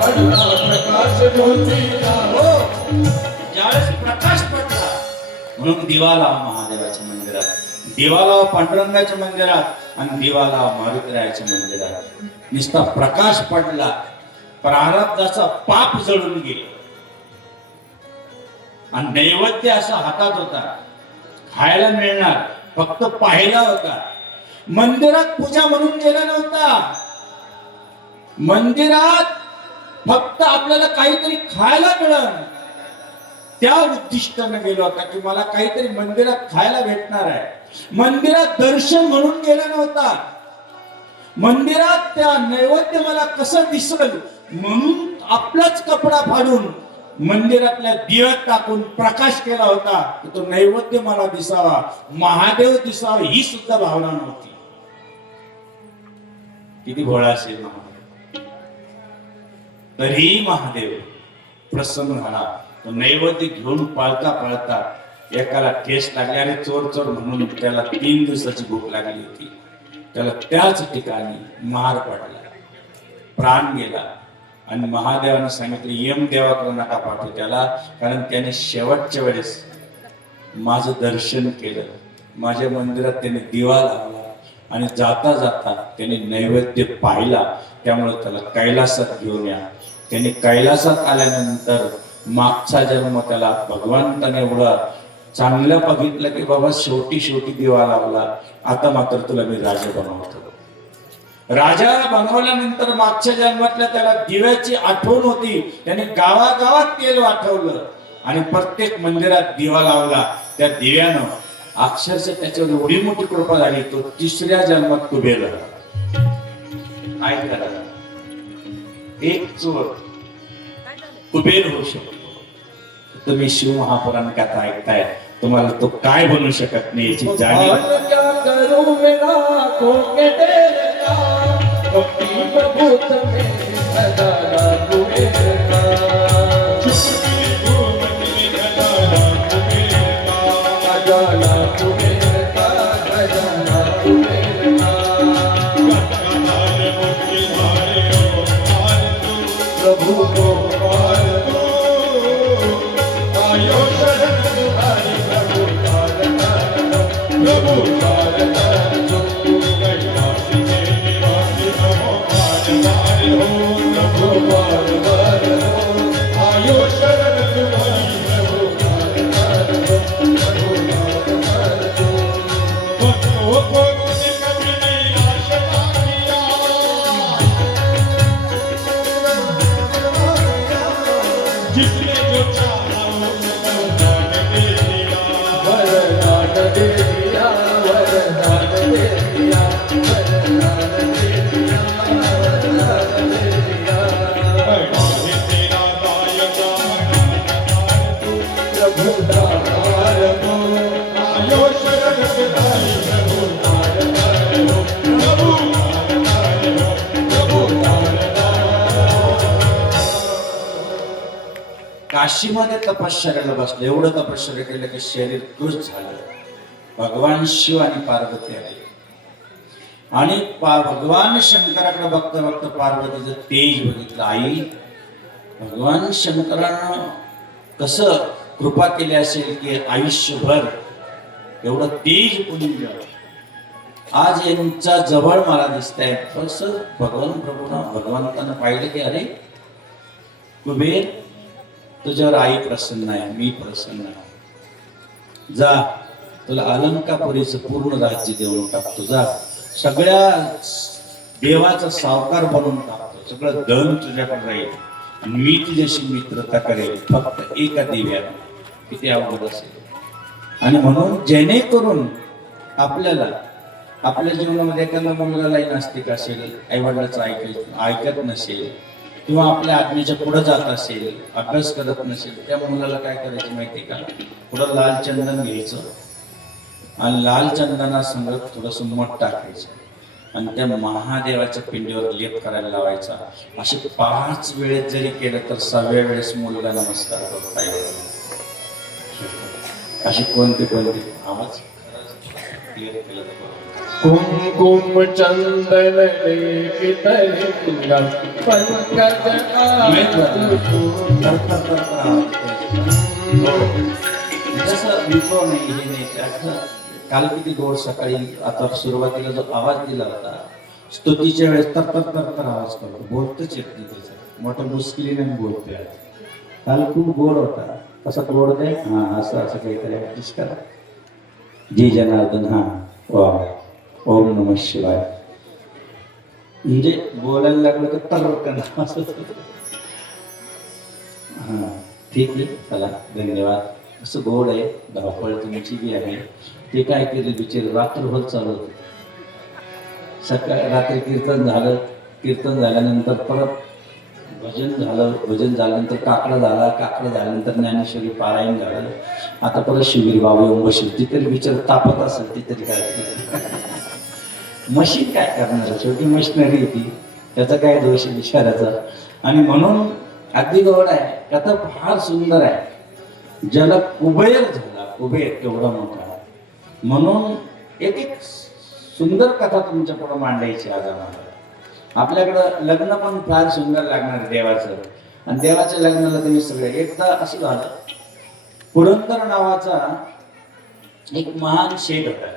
पडला प्रकाश ज्योतिका. ज्यावेळेस प्रकाश पडला म्हणून दिवा लावा महादेवाच्या मंदिरात, दिवा लावा पांडुरंगाच्या मंदिरात, आणि दिवा लावा मारुतीरायाच्या मंदिरात. नुसता प्रकाश पडला, प्रारब्धाचा पाप जळून गेला. आणि नैवेद्य असा हातात होता, खायला मिळणार, फक्त पाहिला होता. मंदिरात पूजा म्हणून गेला नव्हता. मंदिरात फक्त आपल्याला काहीतरी खायला मिळेल त्या उद्दिष्टाने गेलो होता की मला काहीतरी मंदिरात खायला भेटणार आहे. मंदिरात दर्शन म्हणून गेला नव्हता. मंदिरात त्या नैवेद्य मला कसं दिसेल म्हणून आपलाच कपडा फाडून मंदिरातल्या दिव्यात टाकून प्रकाश केला होता. तो नैवेद्य मला दिसावा, महादेव दिसावा, ही सुद्धा भावना नव्हती. किती भोळा असेल महादेव. तरीही महादेव प्रसन्न झाला. तो नैवेद्य घेऊन पळता पळता एकाला ठेस लागली आणि चोर चोर म्हणून त्याला 3 दिवसाची भूक लागली होती. त्याला त्याच ठिकाणी मार पडला, प्राण गेला. आणि महादेवानं सांगितलं यमदेवाकडे नका पाठवू त्याला, कारण त्याने शेवटच्या वेळेस माझं दर्शन केलं, माझ्या मंदिरात त्याने दिवा लावला आणि जाता जाता त्याने नैवेद्य पाहिला, त्यामुळे त्याला कैलासात घेऊन या. त्याने कैलासात आल्यानंतर मागचा जन्म त्याला भगवंताने एवढा चांगलं बघितलं की बाबा शेवटी शेवटी दिवा लावला, आता मात्र तुला मी राजा बनवतो. राजा बनवल्यानंतर मागच्या जन्मातल्या त्याला दिव्याची आठवण होती. त्याने गावागावात तेल वाठवलं आणि प्रत्येक मंदिरात दिवा लावला. त्या दिव्यानं अक्षरशः त्याच्यावर एवढी मोठी कृपा झाली, तो 3ऱ्या जन्मात कुबेर झाला. काय करा, एक चोर कुबेर होऊ शकतो. तुम्ही शिव महापुराण कथा ऐकताय, तुम्हाला तो काय बनू शकत नाही याची जाणीव. प्रभु गोपाल तू आयो शरण तुम्हारी प्रभु प्रभु कैलाशी के निवासी नमो बार हो प्रभु बार हो आयो शरण तुम्हारी प्रभु भक्तों को कभी निराश ना किया जिसने जो चाहा वरदान दे दिया वरदान दे दिया वरदान दे दिया वरदान दे दिया वरदान दे दिया है तेरा दायका प्रभु दातार हो आयो शरण तुम्हारी प्रभु दातार हो प्रभु दातार हो प्रभु काशीमध्ये तपश्चर्याला बसले, एवढं तपश्चर्या केलं की शरीर कृश झालं. भगवान शिव आणि पार्वती आले आणि भगवान शंकराकडे बघता बघता पार्वतीचं तेज बघितलं. आई, भगवान शंकरानं कसं कृपा केली असेल की आयुष्यभर एवढं तेज पुढे आज यांच्या जवळ मला दिसतंय. तसं भगवंतानं पाहिलं की अरे कुबेर, तुझ्यावर आई प्रसन्न आहे, मी प्रसन्न आहे. जा, तुला अलंकापुरीचं पूर्ण राज्य देऊन टाकतो. जा, सगळ्या देवाचा सावकार बनवून टाकतो. सगळं धन तुझ्याकडे राहील आणि मी तुझ्याशी मित्रता करेल, फक्त एका दिव्यानं. किती अवघड असेल. आणि म्हणून जेणेकरून आपल्याला आपल्या जीवनामध्ये एखादा मुलगालाही नास्तिक असेल, आईवडिलाचं ऐकत नसेल किंवा आपल्या आज्ञेच्या पुढे जात असेल, अभ्यास करत नसेल, त्या मुलाला काय करायचं माहिती का? पुढं लाल चंदन घ्यायचं आणि लाल चंदना संगत थोडंसं मठ टाकायचं आणि त्या महादेवाच्या पिंडीवर लेप करायला लावायचा. असे 5 वेळेस जरी केलं तर 6व्या वेळेस मुलगा नमस्कार करता येईल. असे कोणते आवाज क्लिअर केलं तर कुमकुम चंदन लेपित लिंगम पंकज जसं विप्रो नाही हे नाही. काल किती गोड सकाळी आता सुरुवातीला जो आवाज दिला होता स्तुतीच्या वेळेस तर आवाज करतो, बोलतच येत नाही. त्याचा मोठ्या मुश्किलीने बोलतोय. काल खूप गोड होता. कसा गोड आहे? हा, असं काहीतरी ऍडजस्ट करा. जी जनार्दन. हा, वा, ओम नमः शिवाय. म्हणजे बोलायला लागलं तर तर्कन. हा, ठीक आहे, चला, धन्यवाद. असं गोड आहे. धावपळ तुमची बी आहे. ते काय केलं बिचार रात्रभर चालू होते. सकाळी रात्री कीर्तन झाल्यानंतर परत भजन झाल्यानंतर काकडा झाल्यानंतर ज्ञानेश्वरी पारायण झालं. आता परत शिबिर बाबू बसेल. ती तरी बिचार तापत असेल. ती तरी काय मशीन काय करणार? शेवटी मशिनरी ती, त्याचा काय दोष आहे विचाराचा. आणि म्हणून अगदी गवड आहे. कथा फार सुंदर आहे. ज्याला कुबेर झाला, कुबेर एवढा मोठा, म्हणून एक सुंदर कथा तुमच्या पुढे मांडायची आज आम्हाला. आपल्याकडं लग्न पण फार सुंदर लागणार आहे देवाचं. आणि देवाच्या लग्नाला तुम्ही सगळे एकदा असं झालं. पुरंदर नावाचा एक महान शेठ होता.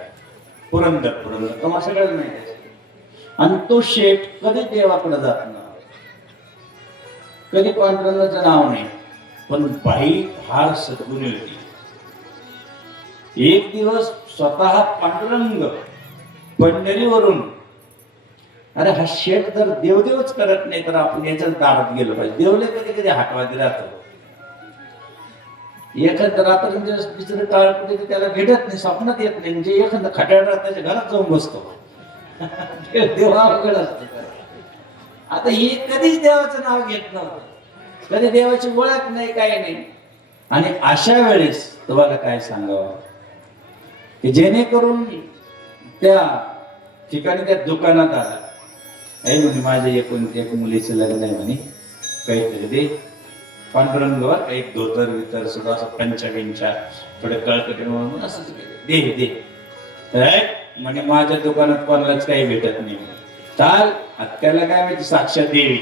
पुरंदर तुम्हाला सगळ्याच माहिती आहे. आणि तो शेठ कधी देवाकडे जात नाही, कधी पांडुरंगाचं नाव नाही. पण बाई फार सद्गुणी होती. एक दिवस स्वतः पांडुरंग पंढरीवरून, अरे हा शेठ जर देवदेवच करत नाही तर आपण याच्याच दारात गेलो पाहिजे. देवले कधी हातवादी राहतो. एखाद रात्र दुसरं टाळ कुठे त्याला भेटत नाही, स्वप्नात येत नाही. म्हणजे एखादा खट्याळ त्याच्या घरात जाऊन बसतो. देवाकडे असते. आता ही कधीच देवाचं नाव घेत नव्हतं, कधी देवाची ओळख नाही, काही नाही. आणि अशा वेळेस तुम्हाला काय सांगावं की जेणेकरून त्या ठिकाणी त्या दुकानात आला. आई म्हणे माझ्या एक मुलीचं लग्न आहे म्हणे, काहीतरी दे. पांडुरंगावर एक धोतर वितर सुद्धा असं पंचविंच्या थोडे कळकटे म्हणून असं दे दे. म्हणजे माझ्या दुकानात कोणालाच काही भेटत नाही. चाल, त्याला काय माहिती साक्षात देवी.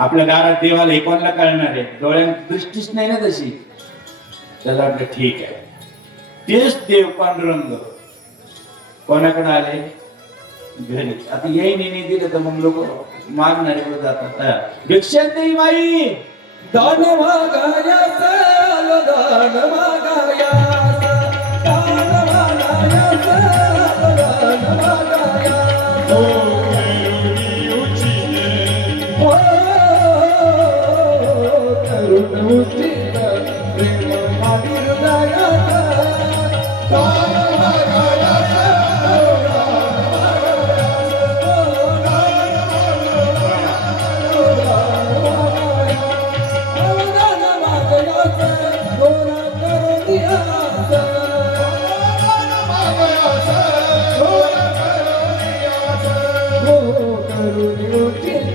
आपल्या दारात देवाला हे कोणाला कळणार आहे? डोळ्यात दृष्टीच नाही ना तशी. त्याला वाटलं ठीक आहे. तेच देव पांडुरंग कोणाकडे आले? घरी. आता येईन नाही दिलं तर मग लोक मागणारे जातात. भिक्षा देई बाई, दान मागायास आलो, दान मागायास, दान मागायास आलो, दान मागायास. हो करुणी उचिले, हो, करुण उचित प्रेम माझी हृदयात. दान मागायास आलो, दान मागायास, दान मागायास, दान मागायास. गोरा करुणियास, हो करुणी उचित,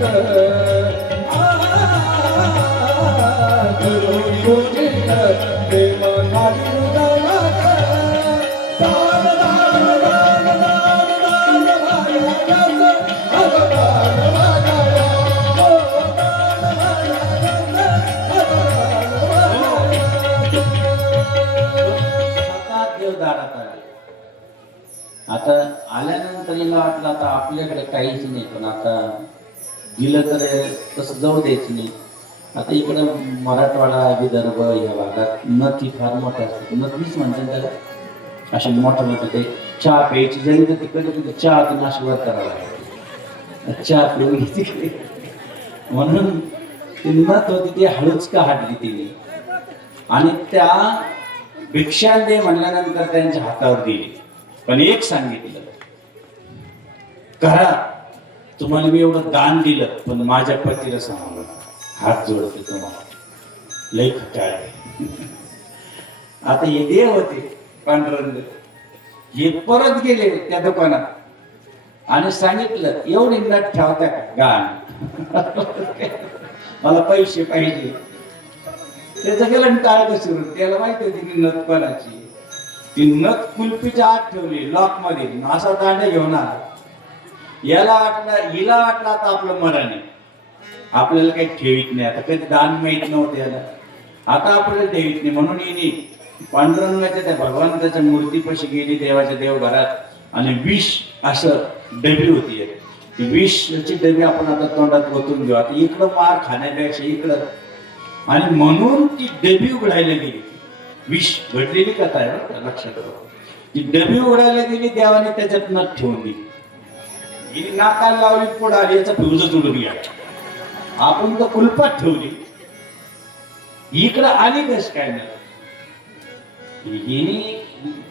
करुणी उचित प्रेम माझी हृदयात. दान दान दान दान दान मागायास, अगं दान मागायास, हो दान मागायास, अगं दान मागायास. स्वतः देव दारात आले. आता आल्यानंतर हिला वाटलं आता आपल्याकडे काहीच नाही, पण आता दिलं तर तसं जाऊ द्यायचं नाही. आता इकडं मराठवाडा विदर्भ या भागात नथी फार मोठ्या असतात. नथीच म्हणतात त्याला. असे मोठे मोठे ते चहा प्यायची जरी तर तिकडे तिथे चहा नाशिकवर करावा लागतो. चहा पिऊन तिकडे म्हणून ती नथ होती ती हळूच का हाटली तिने. आणि त्या भिक्षा दे म्हणल्यानंतर त्यांच्या हातावर दिली. पण एक सांगितलं, करा, तुम्हाला मी एवढं दान दिलं, पण माझ्या पतीला सांभाळा. हात जोडते तुम्हाला, लय खटाळ आहे. आता हे देव होते पांडुरंग, हे परत गेले त्या दुकानात आणि सांगितलं, एवढी नट ठेवत्या का गाण, मला पैसे पाहिजे. त्याचं गेलं टाळ कसं, त्याला माहिती होती नथ कोणाची. ती नथ कुल्फीच्या आत ठेवली लॉक मध्ये, असा दांडा घेऊन आला. याला वाटलं, हिला वाटलं आता आपलं मरण आहे, आपल्याला काही ठेवीत नाही. आता कधी दान माहित नव्हतं याला, आता आपल्याला ठेवीत नाही. म्हणून हिने पांडुरंगाच्या त्या भगवंताच्या मूर्तीपाशी गेली देवाच्या देवघरात, आणि विष असं डबी होती. ती विषची डबी आपण आता तोंडात ओतून घेऊ. आता इकडं मार खाण्यापेक्षा इकडं, आणि म्हणून ती डबी उघडायला गेली. विष घडलेली कथा आहे बरं, लक्षात ठेवा. ती डबी उघडायला गेली, देवाने त्याच्यात नथ ठेवून दिली. हिने नाकाला लावली, पुढे आली, याचा फ्यूजच उडून गेला. आपण तर कुलपात ठेवली, इकडं आली कस काय ना. हिने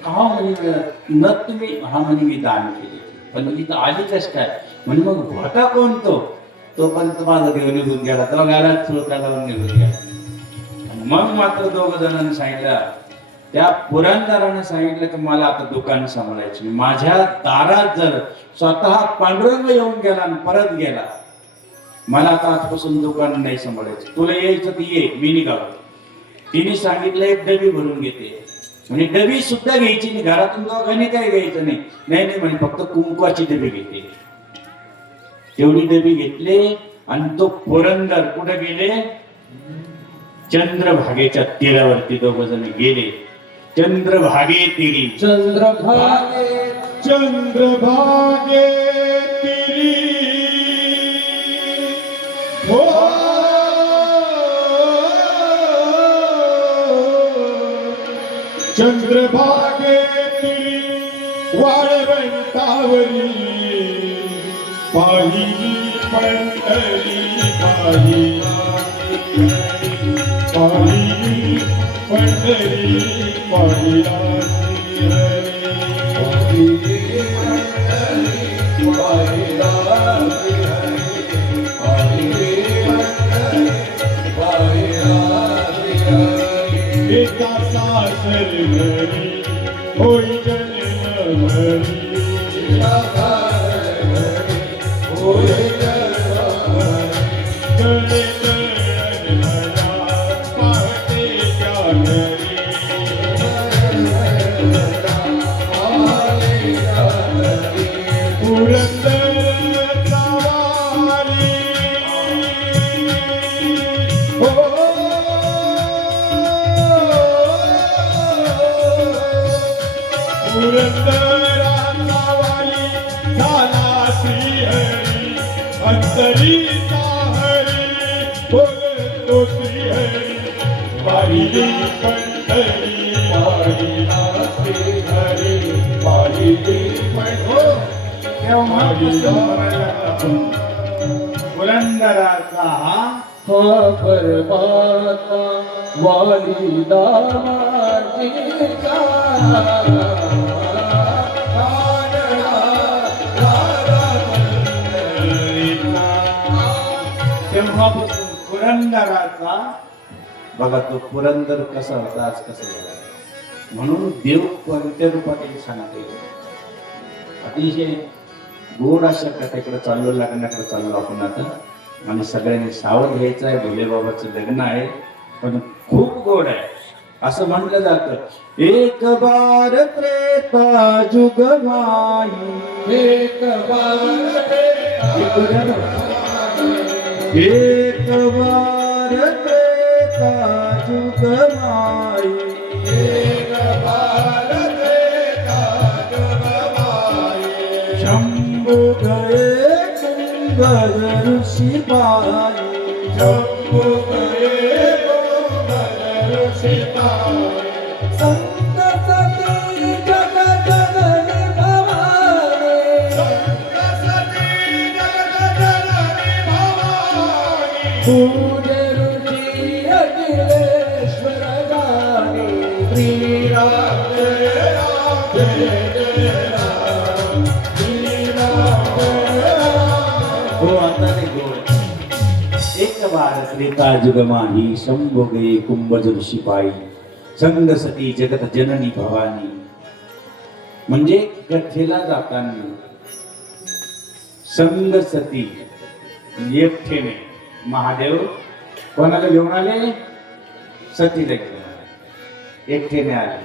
का म्हणे नथ तुम्ही, हा म्हणे मी दान केली, पण इथं आली कस काय म्हणे. मग होता कोण तोपर्यंत माझा देव निघून गेला, तो घरात चुलता लावून निघून गेला. मग मात्र दोघ जणांनी सांगितलं, त्या पुरंदरानं सांगितलं की मला आता दुकान सांभाळायची. माझ्या दारात जर स्वतः पांडुरंग येऊन गेला आणि परत गेला, मला आता आजपासून दुकान नाही सांभाळायचं. तुला यायचं ती ये, मी निघालो. तिने सांगितलं एक डबी भरून घेते. म्हणजे डबी सुद्धा घ्यायची नाही, घरातून दोघांनी काही घ्यायचं नाही. नाही म्हणे, फक्त कुंकवाची डबी घेते. तेवढी डबी घेतली आणि तो पुरंदर कुठे गेले? चंद्रभागेच्या तीरावरती दोघ जण गेले. चंद्रभागे तीरी, चंद्रभागे चंद्रभागे तिरी, हो चंद्रभागे तिरी वाळवंटावरी पाहिली पंढरी, पाहिली पंढरी, पाहिला एका सासर घरी होई जन्म भरी, गणे गण भला पाहते त्या घरी. पुरंदर जावाली पुरंदराचा वाली झाला श्रीहरी अंतरीचा हरी बोलतो श्रीहरी वाहिली पंढरी वाहिला श्रीहरी वाहिली पुरंदराचा परमात्मा वालिदा माझीचा तेव्हापासून पुरंदराचा बघा तो पुरंदर कसा होता आज कसा झाला म्हणून देव कोणत्या रूपात येईल सांगते अतिशय गोड अशा कथेकडे चाललो लग्नाकडे चाललो आपण आता आणि सगळ्यांनी सावध घ्यायचं आहे भोले बाबाचं लग्न आहे पण खूप गोड आहे असं म्हटलं जातं एक बार त्रेता जुग माई एक बार एक बार त्रेता जुग माई एक बार त्रेता जुग माई शंभु गए कुंभर ऋषि पाई शंभु गए कुंभर ऋषि पाई संत सती जग जननी भवानी संत सती जग जननी भवानी पूज्य ऋषि अखिलेश्वर गानी श्री राम जय राम जय जय राम श्री राम जय राम हो आता ते गोड एक बार त्रेता जुग माही शंभु गए कुंभज ऋषि पाई संग सती जगत जननी भवानी म्हणजे कथेला जाताना संग सती एकटेने महादेव कोणाला घेऊन आले सतीला घेऊन आले एकटेने आले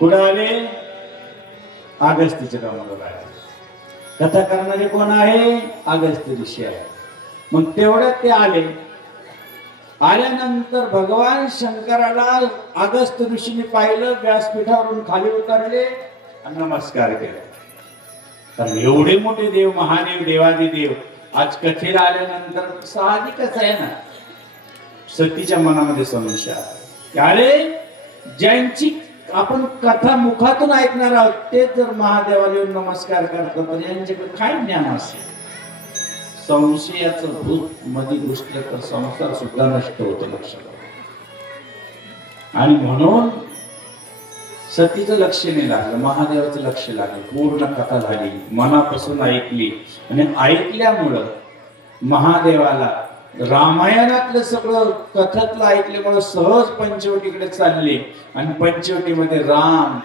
कुठं आले अगस्तीच्या डोंगरावर आले कथा करणारे कोण आहे अगस्त्य ऋषी आहे मग तेवढ्यात ते आले आल्यानंतर भगवान शंकराला अगस्त्य ऋषीने पाहिलं व्यासपीठावरून खाली उतरले आणि नमस्कार केला तर एवढे मोठे देव महादेव देवादिदेव आज कथेला आल्यानंतर साहजिकच आहे ना सतीच्या मनामध्ये संशय आला. अरे ज्यांची आपण कथा मुखातून ऐकणार आहोत तेच जर महादेवाला येऊन नमस्कार करतात तर यांच्याकडे काय ज्ञान असेल संशयाचं भूत मध्ये घुसलं तर संसार सुद्धा नष्ट होतो लक्षात आणि म्हणून सतीचं लक्ष नाही लागलं महादेवाचं लक्ष लागलं पूर्ण कथा झाली मनापासून ऐकली आणि ऐकल्यामुळं महादेवाला रामायणातलं सगळं कथातलं ऐकल्यामुळं सहज पंचवटीकडे चालले आणि पंचवटीमध्ये राम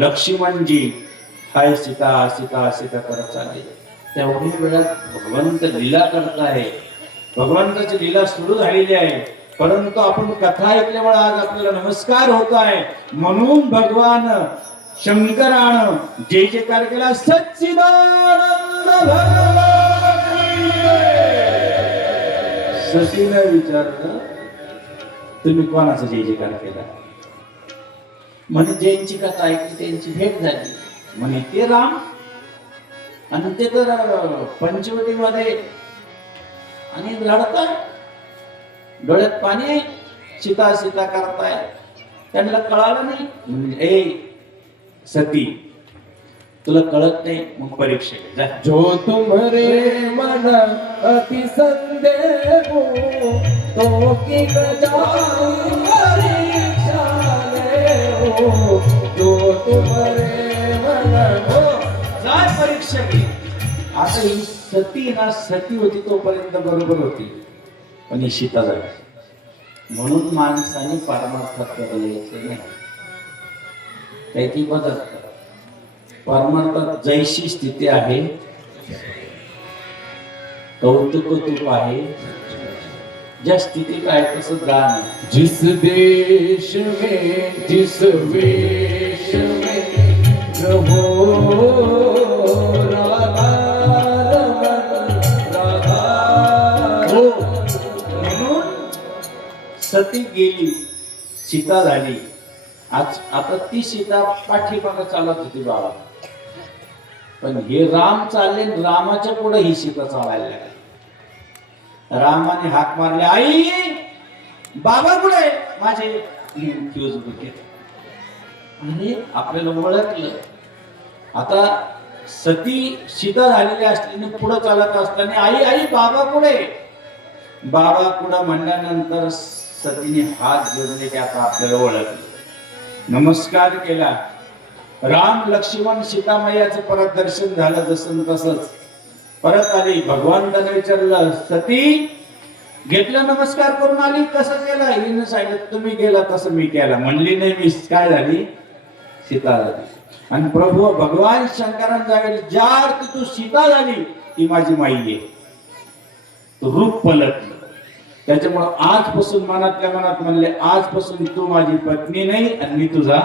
लक्ष्मणजी हाय सीता सीता सीता करत चालले तेवढ्या वेळात भगवंत लीला करताय भगवंताची लीला सुरू झालेली आहे परंतु आपण कथा ऐकल्यामुळे आज आपल्याला नमस्कार होत आहे म्हणून भगवान शंकरानं जे जयकार केला सच्चिदानंद भगवान सतीनं विचारलं तुम्ही कोणाचा जय जयकार केला म्हणे ज्यांची कथा ऐकली त्यांची भेट झाली म्हणे ते राम आणि ते तर पंचवटीमध्ये आणि लढताय डोळ्यात पाणी सीता सीता करताय त्यांना कळालं नाही म्हणजे ए सती तुला कळत नाही मग परीक्षा घे, जा. जो तुम्हारे मन अति संदेह तो कि जाऊं परीक्षा ले हो जो तुम्हारे मन हो, जा परीक्षा घे. आता ही सती ना सती होती तोपर्यंत बरोबर होती पण ही सीता झाली म्हणून माणसाने परमार्थात बदलायचं नाही काही ती बदलत परमार्थात जैशी स्थिती आहे कौतुक तूप आहे ज्या स्थितीत आहे तसं गाणं जिस देश में जिस वेश में रहो राधा राधा हो म्हणून सती गेली सीता झाली आज आता ती सीता पाठीमागं चालत होती बाबा, पण हे राम चालले आणि रामाच्या पुढे ही सीता चालायला लागली. रामाने हाक मारले, आई बाबा कुठे माझे फ्यूज बुकेट. आणि आपल्याला ओळखलं. आता सती सीता झालेली असल्याने पुढे चालत असताना आई आई बाबा कुठे, बाबा पुढे म्हणल्यानंतर सतीने हात जोडले की आता आपल्याला ओळखलं. नमस्कार केला. राम लक्ष्मण सीतामय्याचं परत दर्शन झालं. जसं तसंच परत आली. भगवंताने विचारलं, सती घेतलं नमस्कार करून आली, कसं केलं? हिने सांगितलं तुम्ही गेला तसं मी केला. म्हणली नाही मी, काय झाली? सीता झाली. आणि प्रभू भगवान शंकरांना सांगितलं, ज्या अर्थी तू सीता झाली ती माझी माई आहे. रूप पलटलं. त्याच्यामुळे आजपासून मनातल्या मनात म्हणले, आजपासून तू माझी पत्नी नाही आणि मी तुझा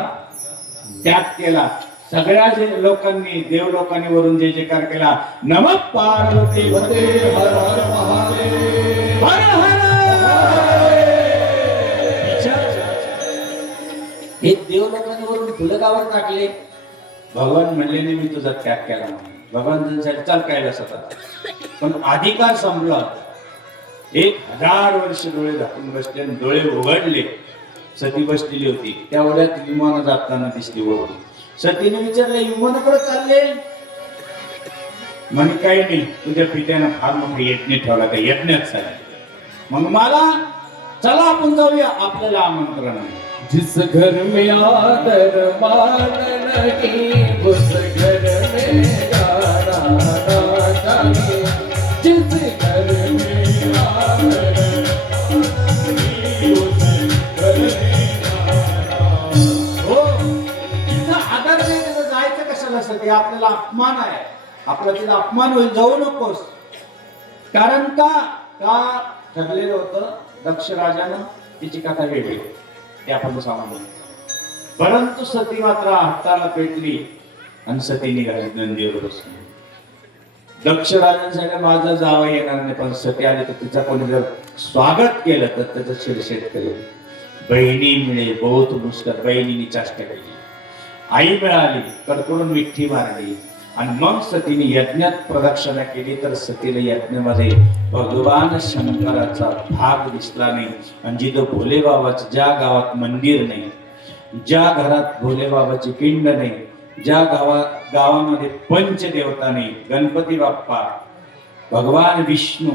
त्याग केला. सगळ्या जे लोकांनी देव लोकांनी वरून जय जयकार केला. नमः पार्वती पते हर हर महादेव हर हर. हे देव लोकांनी वरून फुलकावर टाकले. भगवान म्हणले नाही मी तुझा त्याग केला. भगवान त्यांच्यासाठी चाल कायला सतत, पण अधिकार संपला. 1000 वर्ष डोळे झाकून बसले आणि डोळे उघडले. सती बसलेली होती. त्या वेळात विमान जाताना दिसली वरून. सतीने विचारलं, विमानाकडे चालले? म्हणे काही नाही, तुझ्या पित्यानं फार मोठा यज्ञ ठेवला, त्या यज्ञात चालले. मग मला चला आपण जाऊया, आपल्याला आमंत्रण आहे. जिस घर में आदर मान नहीं उस घर में गाना ना जाने. जिस घर में आदर नहीं उस घर में गाना. हो, तिथं आदर नाही, तिथं जायचं कशाला? सती आपल्याला अपमान आहे, आपला तिथं अपमान होईल, जाऊ नकोस. कारण का ठरलेलं होतं दक्ष राजानं तिची कथा वेगळी, ते आपण सांगू. परंतु सती मात्र हाताला पेटली आणि सती निघाली नंदीवर बसून. दक्ष राजांसाठी माझा जावं येणार नाही, पण सती आली तर तिचा कोणी जर स्वागत केलं तर त्याचं शिरशेट केलं. बहिणी मिळे बहुत मुश्किल. बहिणीने चाष्टा केली. आई मिळाली, कडकडून मिठी मारली. आणि मग सतीने यज्ञात प्रदक्षिणा केली. तर सतीला यज्ञामध्ये भगवान शंकराचा भाग दिसला नाही. आणि जिथं भोले बाबाचं, ज्या गावात मंदिर नाही, ज्या घरात भोले बाबाची पिंड नाही, ज्या गावामध्ये पंचदेवता नाही, गणपती बाप्पा, भगवान विष्णू,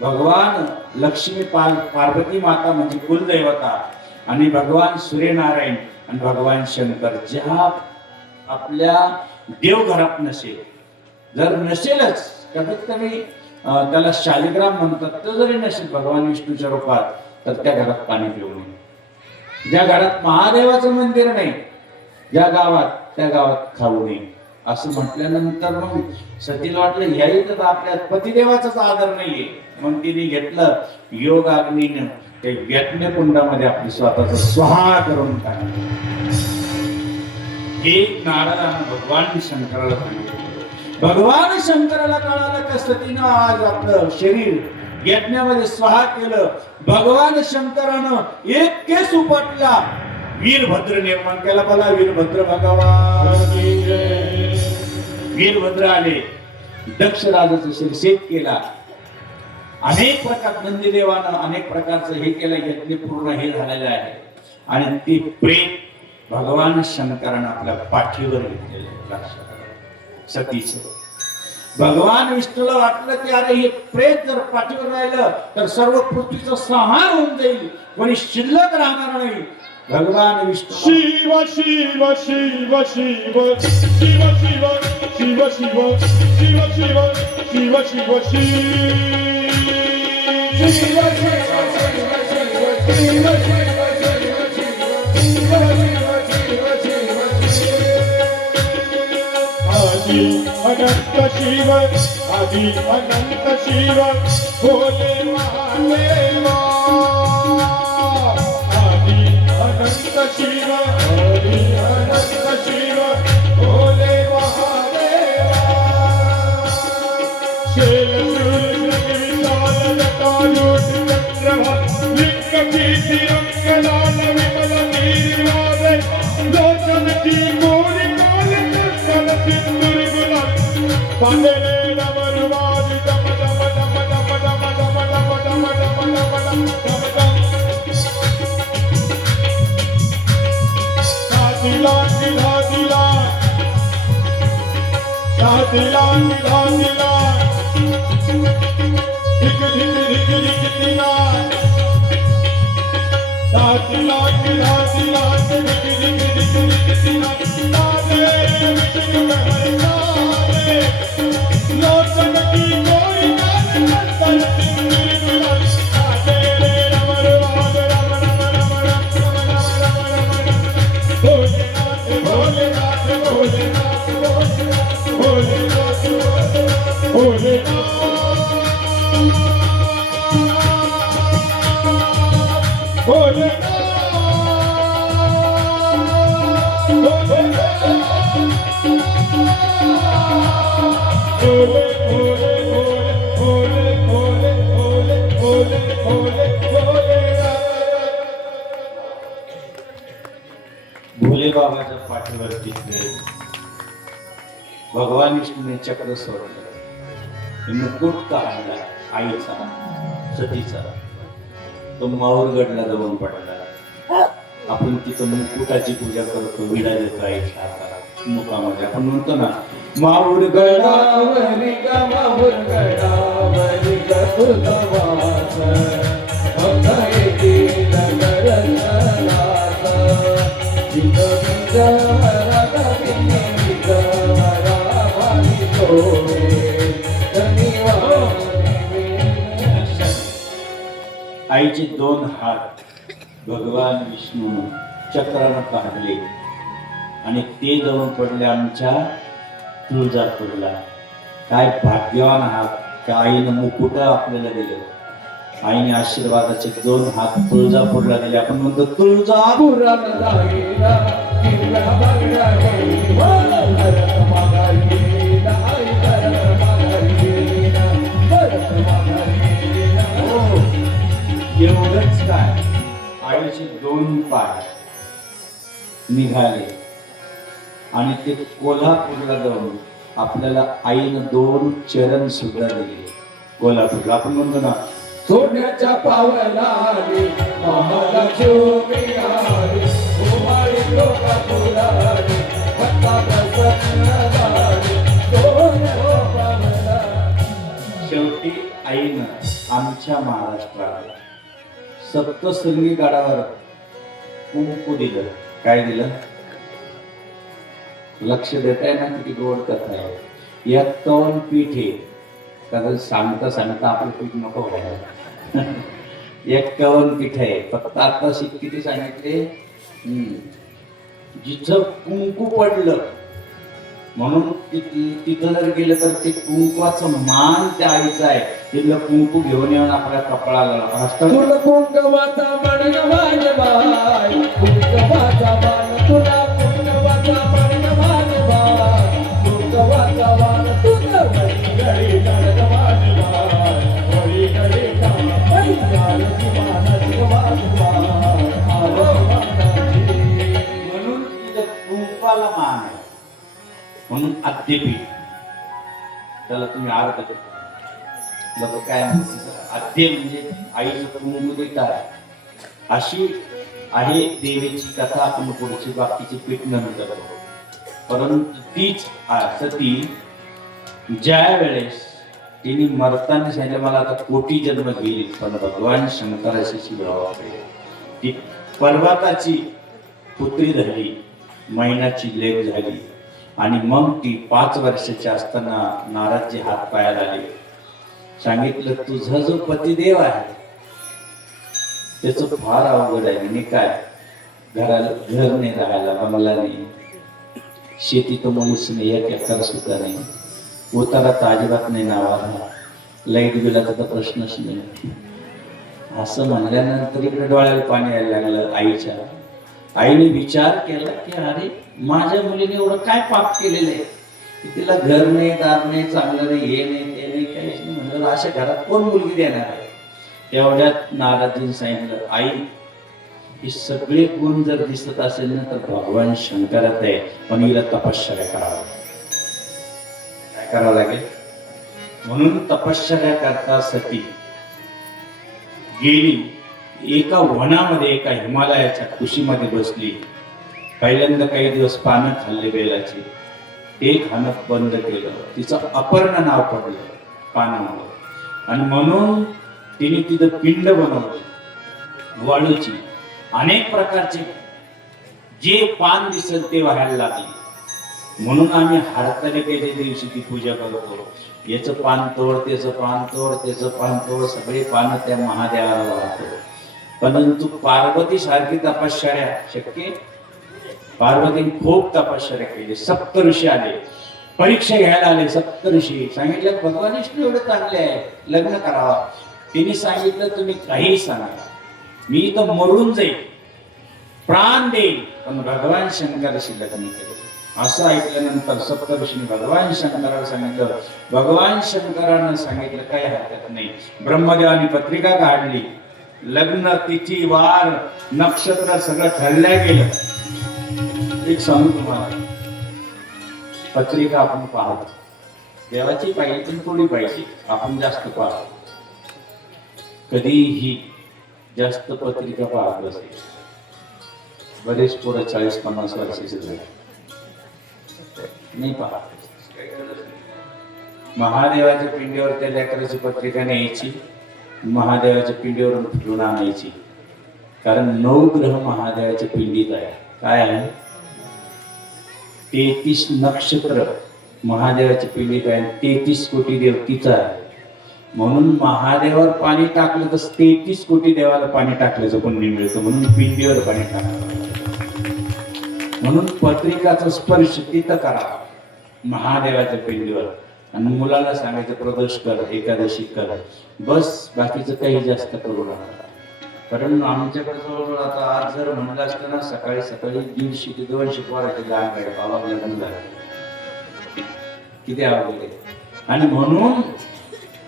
भगवान लक्ष्मी, पार्वती माता म्हणजे कुलदैवता, आणि भगवान सूर्यनारायण आणि भगवान शंकर, ज्या आपल्या देवघरात नसेल, जर नसेलच कमीत कमी त्याला शालिग्राम म्हणतात, तो जरी नसेल भगवान विष्णूच्या रूपात, तर त्या घरात पाणी पिऊ नये. ज्या घरात महादेवाचं मंदिर नाही, ज्या गावात, त्या गावात खाऊ नये. असं म्हटल्यानंतर मग सतीला वाटलं ह्याही तर आपल्या पतिदेवाचाच आदर नाहीये. मग तिने घेतलं योग अग्नीनं ते यज्ञ कुंडामध्ये आपली स्वतःच स्वाहा करून टाकलं. एक नारदानं भगवान शंकराला सांगितलं. भगवान शंकराला कळालं का सतीनं आज आपलं शरीर यज्ञामध्ये स्वाहा केलं. भगवान शंकरानं एक केस उपटला, वीरभद्र निर्माण केला. बोला वीरभद्र भगवान. वीरभद्र आले, दक्ष राजाचं शिरछेद केला. अनेक प्रकार नंदीदेवानं अनेक प्रकारचं हे केलं. यज्ञ पूर्ण हे झालेलं आहे. आणि ती प्रेत भगवान शंकरानं आपल्या पाठीवर घेतलेलं सतीचं. भगवान विष्णूला वाटलं की अरे हे प्रेत जर पाठीवर राहिलं तर सर्व पृथ्वीचा संहार होऊन जाईल, कोणी शिल्लक राहणार नाही. भगवान विष्णू शिव शिव शिव शिव शिव शिव शिव शिव शिव शिव शिव शिव आदि अनंत शिव, आदि अनंत शिव, भोले महादेवा. आदि अनंत शिव, आदि अनंत शिव, भोले महादेवा. शैलशूल विशाल जटायूथ चंद्रभाग, लिंग कीर्ति अंगदान विमल नीरिवादे, पांडेले डमरुवादी डम डम डम डम डम डम डम डम डम डम डम डम दिला दिला दिला दिला दिला दिला धिक धिक धिक धिक दिला दिला दिला दिला धिक धिक धिक धिक दिला दे विष्णु हरे लोचन की कोई नाम संतन सिंह दुला दे रम रम रम रम रम भोलेनाथ भोलेनाथ भोलेनाथ भोलेनाथ भोलेनाथ भोले बाबाच्या पाठीवर दिसले भगवान विष्णूने चक्र सोडलं मुकुट काढला आईचा सतीचा तो माहूरगडला जाऊन पडला आपण तिथं मुकुटाची पूजा करतो विडा देतो आईच्या हाताला मुखामध्ये आपण म्हणतो ना माहूरगडावरी ग माहूरगडावरी ग तुझा वास भक्त येतील दर्शनास तिथं विजवरा गविनी विजवरा भावी तोरे आईचे दोन हात भगवान विष्णून चक्रानं काढले आणि ते जाऊन पडले आमच्या तुळजापूरला. काय भाग्यवान आहात त्या आईनं मुकुट आपल्याला दिलं. आईने आशीर्वादाचे दोन हात तुळजापूरला दिले. आपण म्हणतो तुळजापूरला एवढंच काय आईचे दोन पाय निघाले आणि ते कोल्हापूरला जाऊन आपल्याला आईनं दोन चरण सुद्धा दिले कोल्हापूरला. आपण म्हणतो ना सोन्याच्या पावलाने महालक्ष्मी आली उमाळी कोल्हापुराने भक्ता प्रसन्न झाली सोन्या पावला. शेवटी आईनं आमच्या महाराष्ट्राला सप्तशृंगी गडावर कुंकू दिलं. काय दिलं लक्ष देताय ना किती गोड कथा आहे. 51 पीठ आहे कारण सांगता सांगता आपलं पीठ नको व्हायला. 51 पीठ आहे. फक्त आता किती सांगितले जिथं कुंकू पडलं म्हणून तिथं जर गेलं तर ते कुंकवाचं मान त्या आईचं आहे. तिथलं कुंकू घेऊन येऊन आपल्या कपाळाला तुला कुंकवाचा मान माझे बाय कुंकवाचा मान तुला कुंकवाचा मान माझे बाय कुंकवाचा मान तुला घडी घडी धडक माझे बाय घडी घडी धडक मानाची बाय म्हणून तिथं कुंकवाला मान आहे. म्हणून आद्यपीठ त्याला तुम्ही अर्थ करता लोक काय आद्य म्हणजे आईचं कुंकू देतात अशी आहे देवीची कथा. आपण पुढची बाकीची पीठ नंतर करतो. परंतु तीच सती ज्या वेळेस तिने मरताना सांगितलं मला आता कोटी जन्म घेईल पण भगवान शंकराशी शिवावा ती पर्वताची पुत्री झाली महिन्याची लेक झाली. आणि मग ती 5 वर्षाची असताना नारदजी हात पायाला आले. सांगितलं तुझा जो पतिदेव आहे त्याचं फार अवघड आहे. मी काय घराला घर नाही राहायला बंगला नाही शेती तर मुलीच नाही 1 एकर सुद्धा नाही उतारा तर अजिबात नाही नावाला लाईट बिलाचा तर प्रश्नच नाही. असं म्हणल्यानंतर इकडे डोळ्याला पाणी यायला लागलं आईच्या. आईने विचार केला की अरे माझ्या मुलीने एवढं काय पाप केलेलं आहे की तिला घर नाही दार नाही चांगलं नाही हे नाही ते नाही काहीच नाही. म्हणलं अशा घरात कोण मुलगी देणार आहे. तेवढ्यात नारदजींनी सांगितलं आई हे सगळे गुण जर दिसत असेल ना तर भगवान शंकरात आहे पण हिला तपश्चर्या करावं. करावं लागेल. म्हणून तपश्चर्या करता सती गेली एका वनामध्ये, एका हिमालयाच्या कुशीमध्ये बसली. पहिल्यांदा काही दिवस पानं खाल्ले बेलाची, ते खाणं बंद केलं. तिचं अपर्ण नाव पडलं पानावर, आणि म्हणून तिने तिथं पिंड बनवली वाळूची. अनेक प्रकारचे जे पान दिसेल ते व्हायला लागले. म्हणून आम्ही हरतालिकेच्या दिवशी ती पूजा करतो. याचं पान तोड, त्याचं पान तोड, त्याचं पान तोड, सगळे पानं त्या महादेवाला वाहतो. परंतु पार्वती सारखी तपश्चर्या शक्य? पार्वतीने खूप तपश्चर्या केली. सप्त ऋषी आले, परीक्षा घ्यायला आले. सप्त ऋषी सांगितलं भगवान विष्णू एवढे चांगले आहे, लग्न करावा. तिने सांगितलं तुम्ही काही सांगा, मी इथं मरून जाईल, प्राण देईल, पण भगवान शंकराशी लग्न केलं. असं ऐकल्यानंतर सप्तऋषींनी भगवान शंकराला सांगितलं. भगवान शंकरानं सांगितलं काही हरकत नाही. ब्रह्मदेवानी पत्रिका काढली. लग्न तिथी वार नक्षत्र सगळं ठरल्या गेलं. एक सांगू तुम्हाला, पत्रिका आपण पाहतो, देवाची पाहिजे पण थोडी पाहिजे, आपण जास्त पाहतो. कधीही जास्त पत्रिका पाहत असेल. बरेच पोरं 40-50 वर्षाचे झाले नाही पाहत. महादेवाच्या पिंडीवर त्या लेकराची पत्रिका न्यायची, महादेवाच्या पिंडीवरून फिरून आणायची. कारण 9 ग्रह महादेवाच्या पिंडीत आहे. काय आहे? 33 नक्षत्र महादेवाच्या पिंडीत आहे. 33 कोटी देव तिचा आहे. म्हणून महादेवावर पाणी टाकलं तर 33 कोटी देवाला पाणी टाकल्याचं पुण्य मिळतं. म्हणून पिंडीवर पाणी टाकलं. म्हणून पत्रिकाचा स्पर्श तिथं करावा महादेवाच्या पिंडीवर. आणि मुलाला सांगायचं प्रदोष कर, एकादशी कर, बस. बाकीचं काही जास्त करू नका. कारण आमच्याकडे जवळजवळ आता आज जर म्हणलं असतं ना, सकाळी 150 ते 200 पोराचे गाण गायला बाबा लग्न झालं, किती आवडले. आणि म्हणून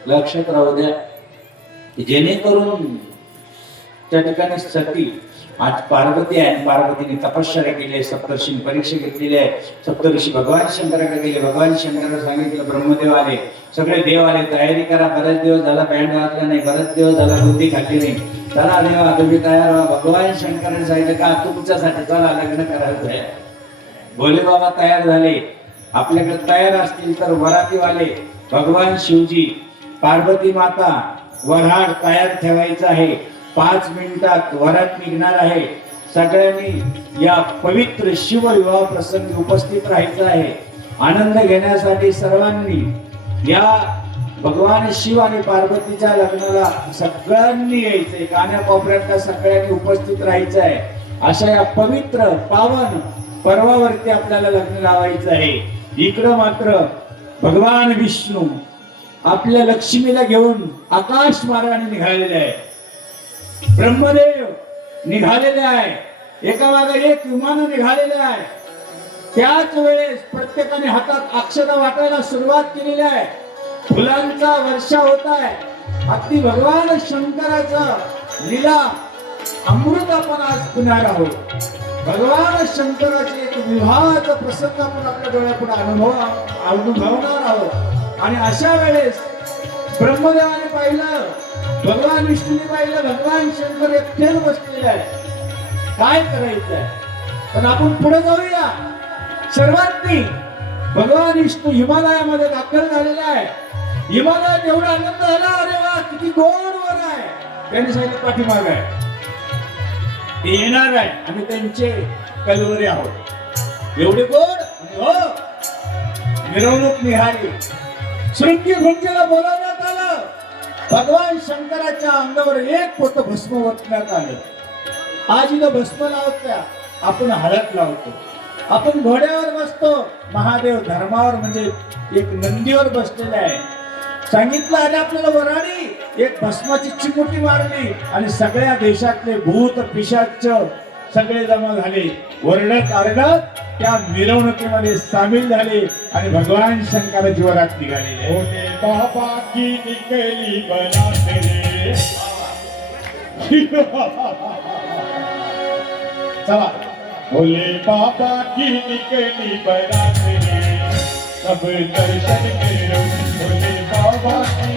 लक्षात राहू द्या, जेणेकरून त्या ठिकाणी सती आज पार्वती आहे. पार्वतीने तपश्चर्या केली आहे, सप्तर्षींनी परीक्षा घेतलेली आहे. सप्तऋषी भगवान शंकराकडे गेले. भगवान शंकराला सांगितलं, ब्रह्मदेव आले, सगळे देव आले, तयारी करा. बरेच दिवस झाला बँड वाजला नाही, बरेच दिवस झाला बुद्धी खाल्ली नाही. चला देवा तुम्ही तयार व्हा. भगवान शंकराने सांगितलं का तुमच्यासाठी चला लग्न करायचं आहे. भोले बाबा तयार झाले. आपल्याकडे तयार असतील तर वरातीवाले भगवान शिवजी, पार्वती माता, वऱ्हाड तयार ठेवायचं आहे. 5 मिनिटात वरात निघणार आहे. सगळ्यांनी या पवित्र शिवविवाह प्रसंगी उपस्थित राहायचं आहे. आनंद घेण्यासाठी सर्वांनी या भगवान शिव आणि पार्वतीच्या लग्नाला सगळ्यांनी यायचंय. कानाकोपऱ्यातल्या सगळ्यांनी उपस्थित राहायचं आहे. अशा या पवित्र पावन पर्वावरती आपल्याला लग्न लावायचं आहे. इकडं मात्र भगवान विष्णू आपल्या लक्ष्मीला घेऊन आकाश मार्गाने निघालेले आहे. ब्रह्मदेव निघालेले आहे. एका मागे एक विमान निघालेले आहे. त्याच वेळेस प्रत्येकाने हातात अक्षता वाटायला सुरुवात केलेली आहे. फुलांचा वर्षा होत आहे. अगदी भगवान शंकराचा लीला अमृत आपण आज पुण्याला आहोत. भगवान शंकराचे एक विवाहाचा प्रसंग आपण आपल्या डोळ्यापुढे अनुभवणार आहोत. आणि अशा वेळेस ब्रह्मदेवाने पाहिलं, भगवान विष्णूने पाहिलं, भगवान शंकर एकटेच बसलेले आहे. काय करायचंय? पण आपण पुढे जाऊया. सर्वांनी भगवान विष्णू हिमालयामध्ये दाखल झालेले आहे. हिमालयात एवढा आनंद झाला, अरे वा किती गोड वर आहे. त्यांनी सांगितलं पाठीमाग आहे, ते येणार आहे, आम्ही त्यांचे कलवरे आहोत. एवढे गोड. हो, मिरवणूक निघाली. शृंगी भृंगीला बोलावण्यात आलं. भगवान शंकराच्या अंगावर एक पोत भस्म ओतण्यात आलं. आज इथं भस्म लावत्या, आपण हळद लावतो. आपण घोड्यावर बसतो, महादेव धर्मावर म्हणजे एक नंदीवर बसलेला आहे. सांगितलं आणि आपल्याला वराडी एक भस्माची चिमुटी मारली आणि सगळ्या देशातले भूत पिशाच सगळे जमा झाले. ओरडत आरडत त्या मिरवणुकीमध्ये सामील झाले आणि भगवान शंकराची वरात निघालेली. भोले बाबा की निकली बरात रे. चला. भोले बाबा की निकली बरात रे. सब दर्शन करो भोले बाबा की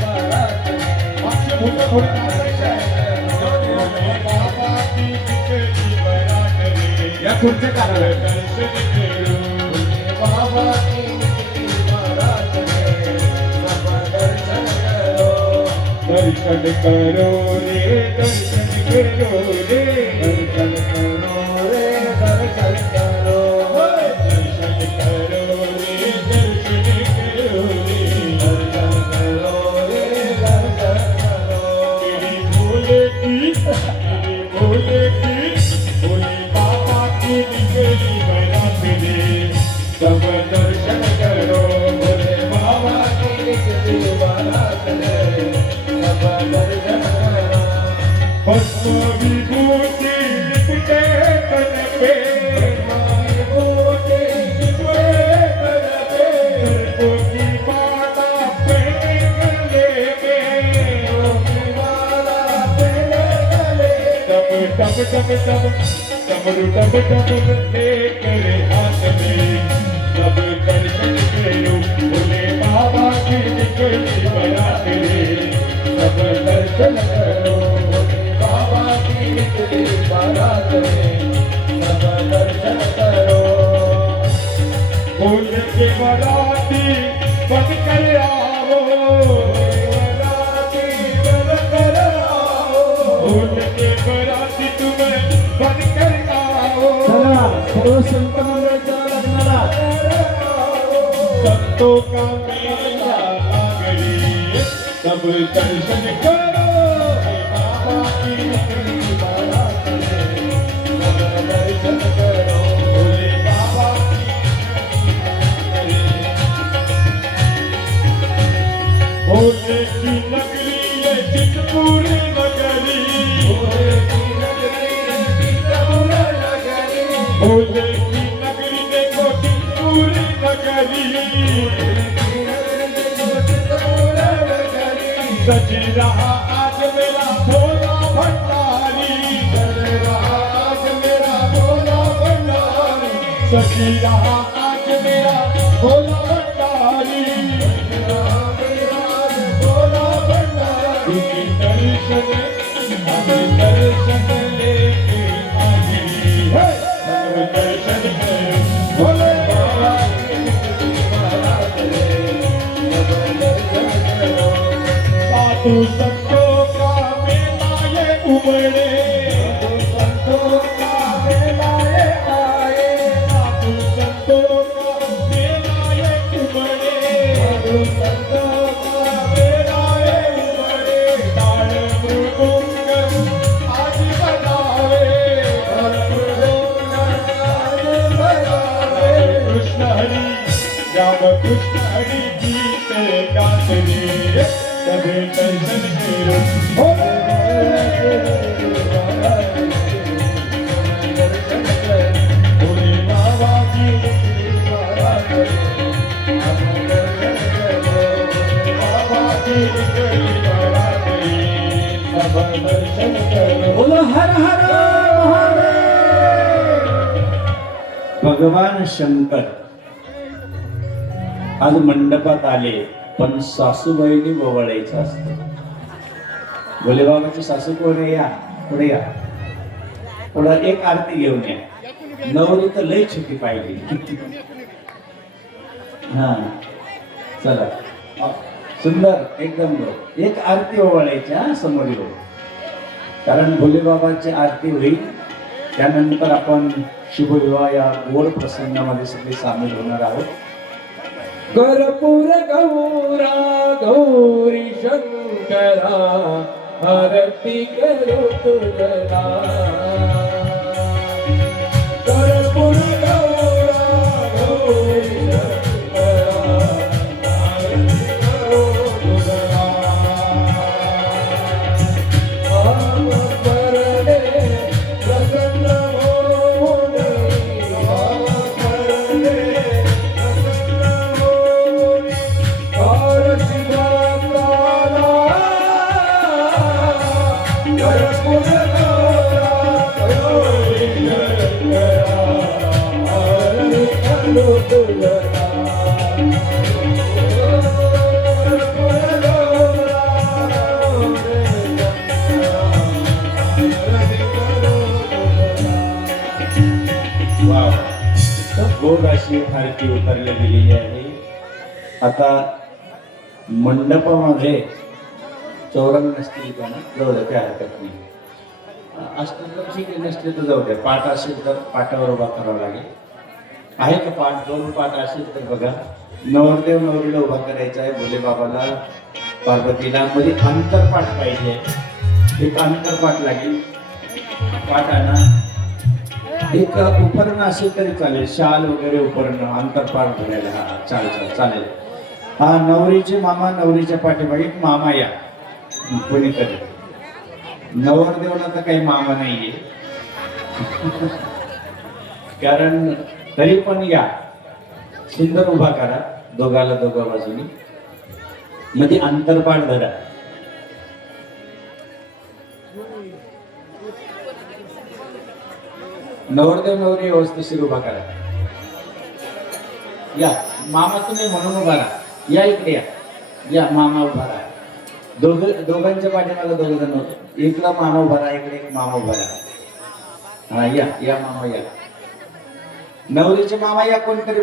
बारात में मागचे भूत थोडे नाचायचे आहे. भोले बाबा की निकली बारात रे. या खुर्च्या सब काढा. दर्शन करो बाबा की निकली बारात में सब दर्शन करो दर्शन करो रे दर्शन करो रे दर्शन करो रे दर्शन करो दर्शन करो रे दर्शन करो रे दर्शन करो रे दर्शन करो तेरी भोले की भोले बाबा की निकली बारात रे. सब दर्शन करो भोले बाबा की निकली बारात में सब दर्शन करो भस्म विभूति लिपटे तन पे विभूति लिपटे तन पे सर्पों की माला पहने गले में माला पहने गले टप टप टप टप डमरू टप टप लेकर हाथ में सब दर्शन करो भोले बाबा की निकली बारात रे. सब दर्शन करो बाबा की निकली बारात में सब दर्शन करो भोले के बाराती बन कर आओ बाराती बन कर आओ भोले के बाराती तुम्हें बन कर आओ. चला सर्व संत मंडळीच्या लग्नाला संतों का मेला लागली सब दर्शन करो बाबा की निकली बारात रे. सब दर्शन करो भोले बाबा की निकली बारात रे. भोले की नगरी ये चितपुर नगरी भोले की नगरी चितपुर नगरी भोले की नगरी देखो चितपुर नगरी चितपुर नगरी सज रहा आज मेरा भोला भंडारी चल रहा आज मेरा भोला भंडारी सजी रहा आज मेरा भोला भंडारी मेरा आज भोला भंडारी तुझे दर्शन हम दर्शन लेके आए हैं. हम दर्शन करो भोले बाबा बारात में सब दर्शन करो साधु संतों का मेला ये उमड़े संतों का मेला ये आए साधु संतों का मेला ये उमड़े साधु संतों का मेला ये उमड़े ताल मृदुंग आज बजावे कृष्ण हरि राम कृष्ण हरि गीत गाते रे. सभी दर्शन करो भोले भोले बाबा की बारात रे. बाबा की निकली बारात रे. सब दर्शन करो बोलो हर हर महादेव. भगवान शंकर आज मंडपात आले पण सासूबाईंनी ओवाळायचं असतं. भोलेबाबाची सासू कोण आहे? या पुढे या. पुढं एक आरती घेऊन या. नवरी तर लय छोटी पाहिली. हा चला सुंदर एकदम बरं. एक आरती ओवाळायची हा समोर येऊ. कारण भोलेबाबाची आरती होईल त्यानंतर आपण शुभविवाह या गोड प्रसंगामध्ये सगळे सामील होणार आहोत. कर्पूर गौरा गौरी शंकरा आरती करो तुझला कर्पूर गौरा गौरी शंकरा आरती करो तुझला आम करणे प्रसन्न होऊन आम करणे प्रसन्न होऊन कार शिवाला कर्पूर गौरा गौरी शंकरा आरती करो तुझला गोड अशी आरती उतरली गेलेली आहे. आता मंडपामध्ये चौरंग नसतील का ना, जाऊ द्या, काय हरकत नाही. असतील तर ठीक आहे, नसले तर जाऊ द्या. पाठ असेल तर पाठावर उभा करावा लागेल. आहे का पाठ? 2 पाठ असेल तर बघा. नवरदेव नवरीला उभा करायचा आहे, भोले बाबाला पार्वतीला. मध्ये अंतरपाठ पाहिजे, एक अंतरपाठ लागेल. पाठ आणा. एक उपकरण असेल तरी चालेल, शाल वगैरे उपकरण अंतरपाठ भरायला. हा चालेल. हा नवरीचे मामा, नवरीच्या पाठीमागे मामा या कोणीतरी. नवरदेवला तर काही मामा नाहीये कारण तरी पण या. सुंदर उभा करा दोघाला दोघा बाजूनी, मध्ये अंतरपाठ धरा. नवरदेव नवरी व्यवस्थिशीर उभा करा. या मामा तुम्ही म्हणून उभा राहा. या इकडे या मामा उभा राहा. दोघांच्या पाठीमागे दोघ जण. इकडला मामा उभा राहा, इकडे एक मामा उभा राहा. हा या मामा या. नवरीचे मामा या कोणतरी.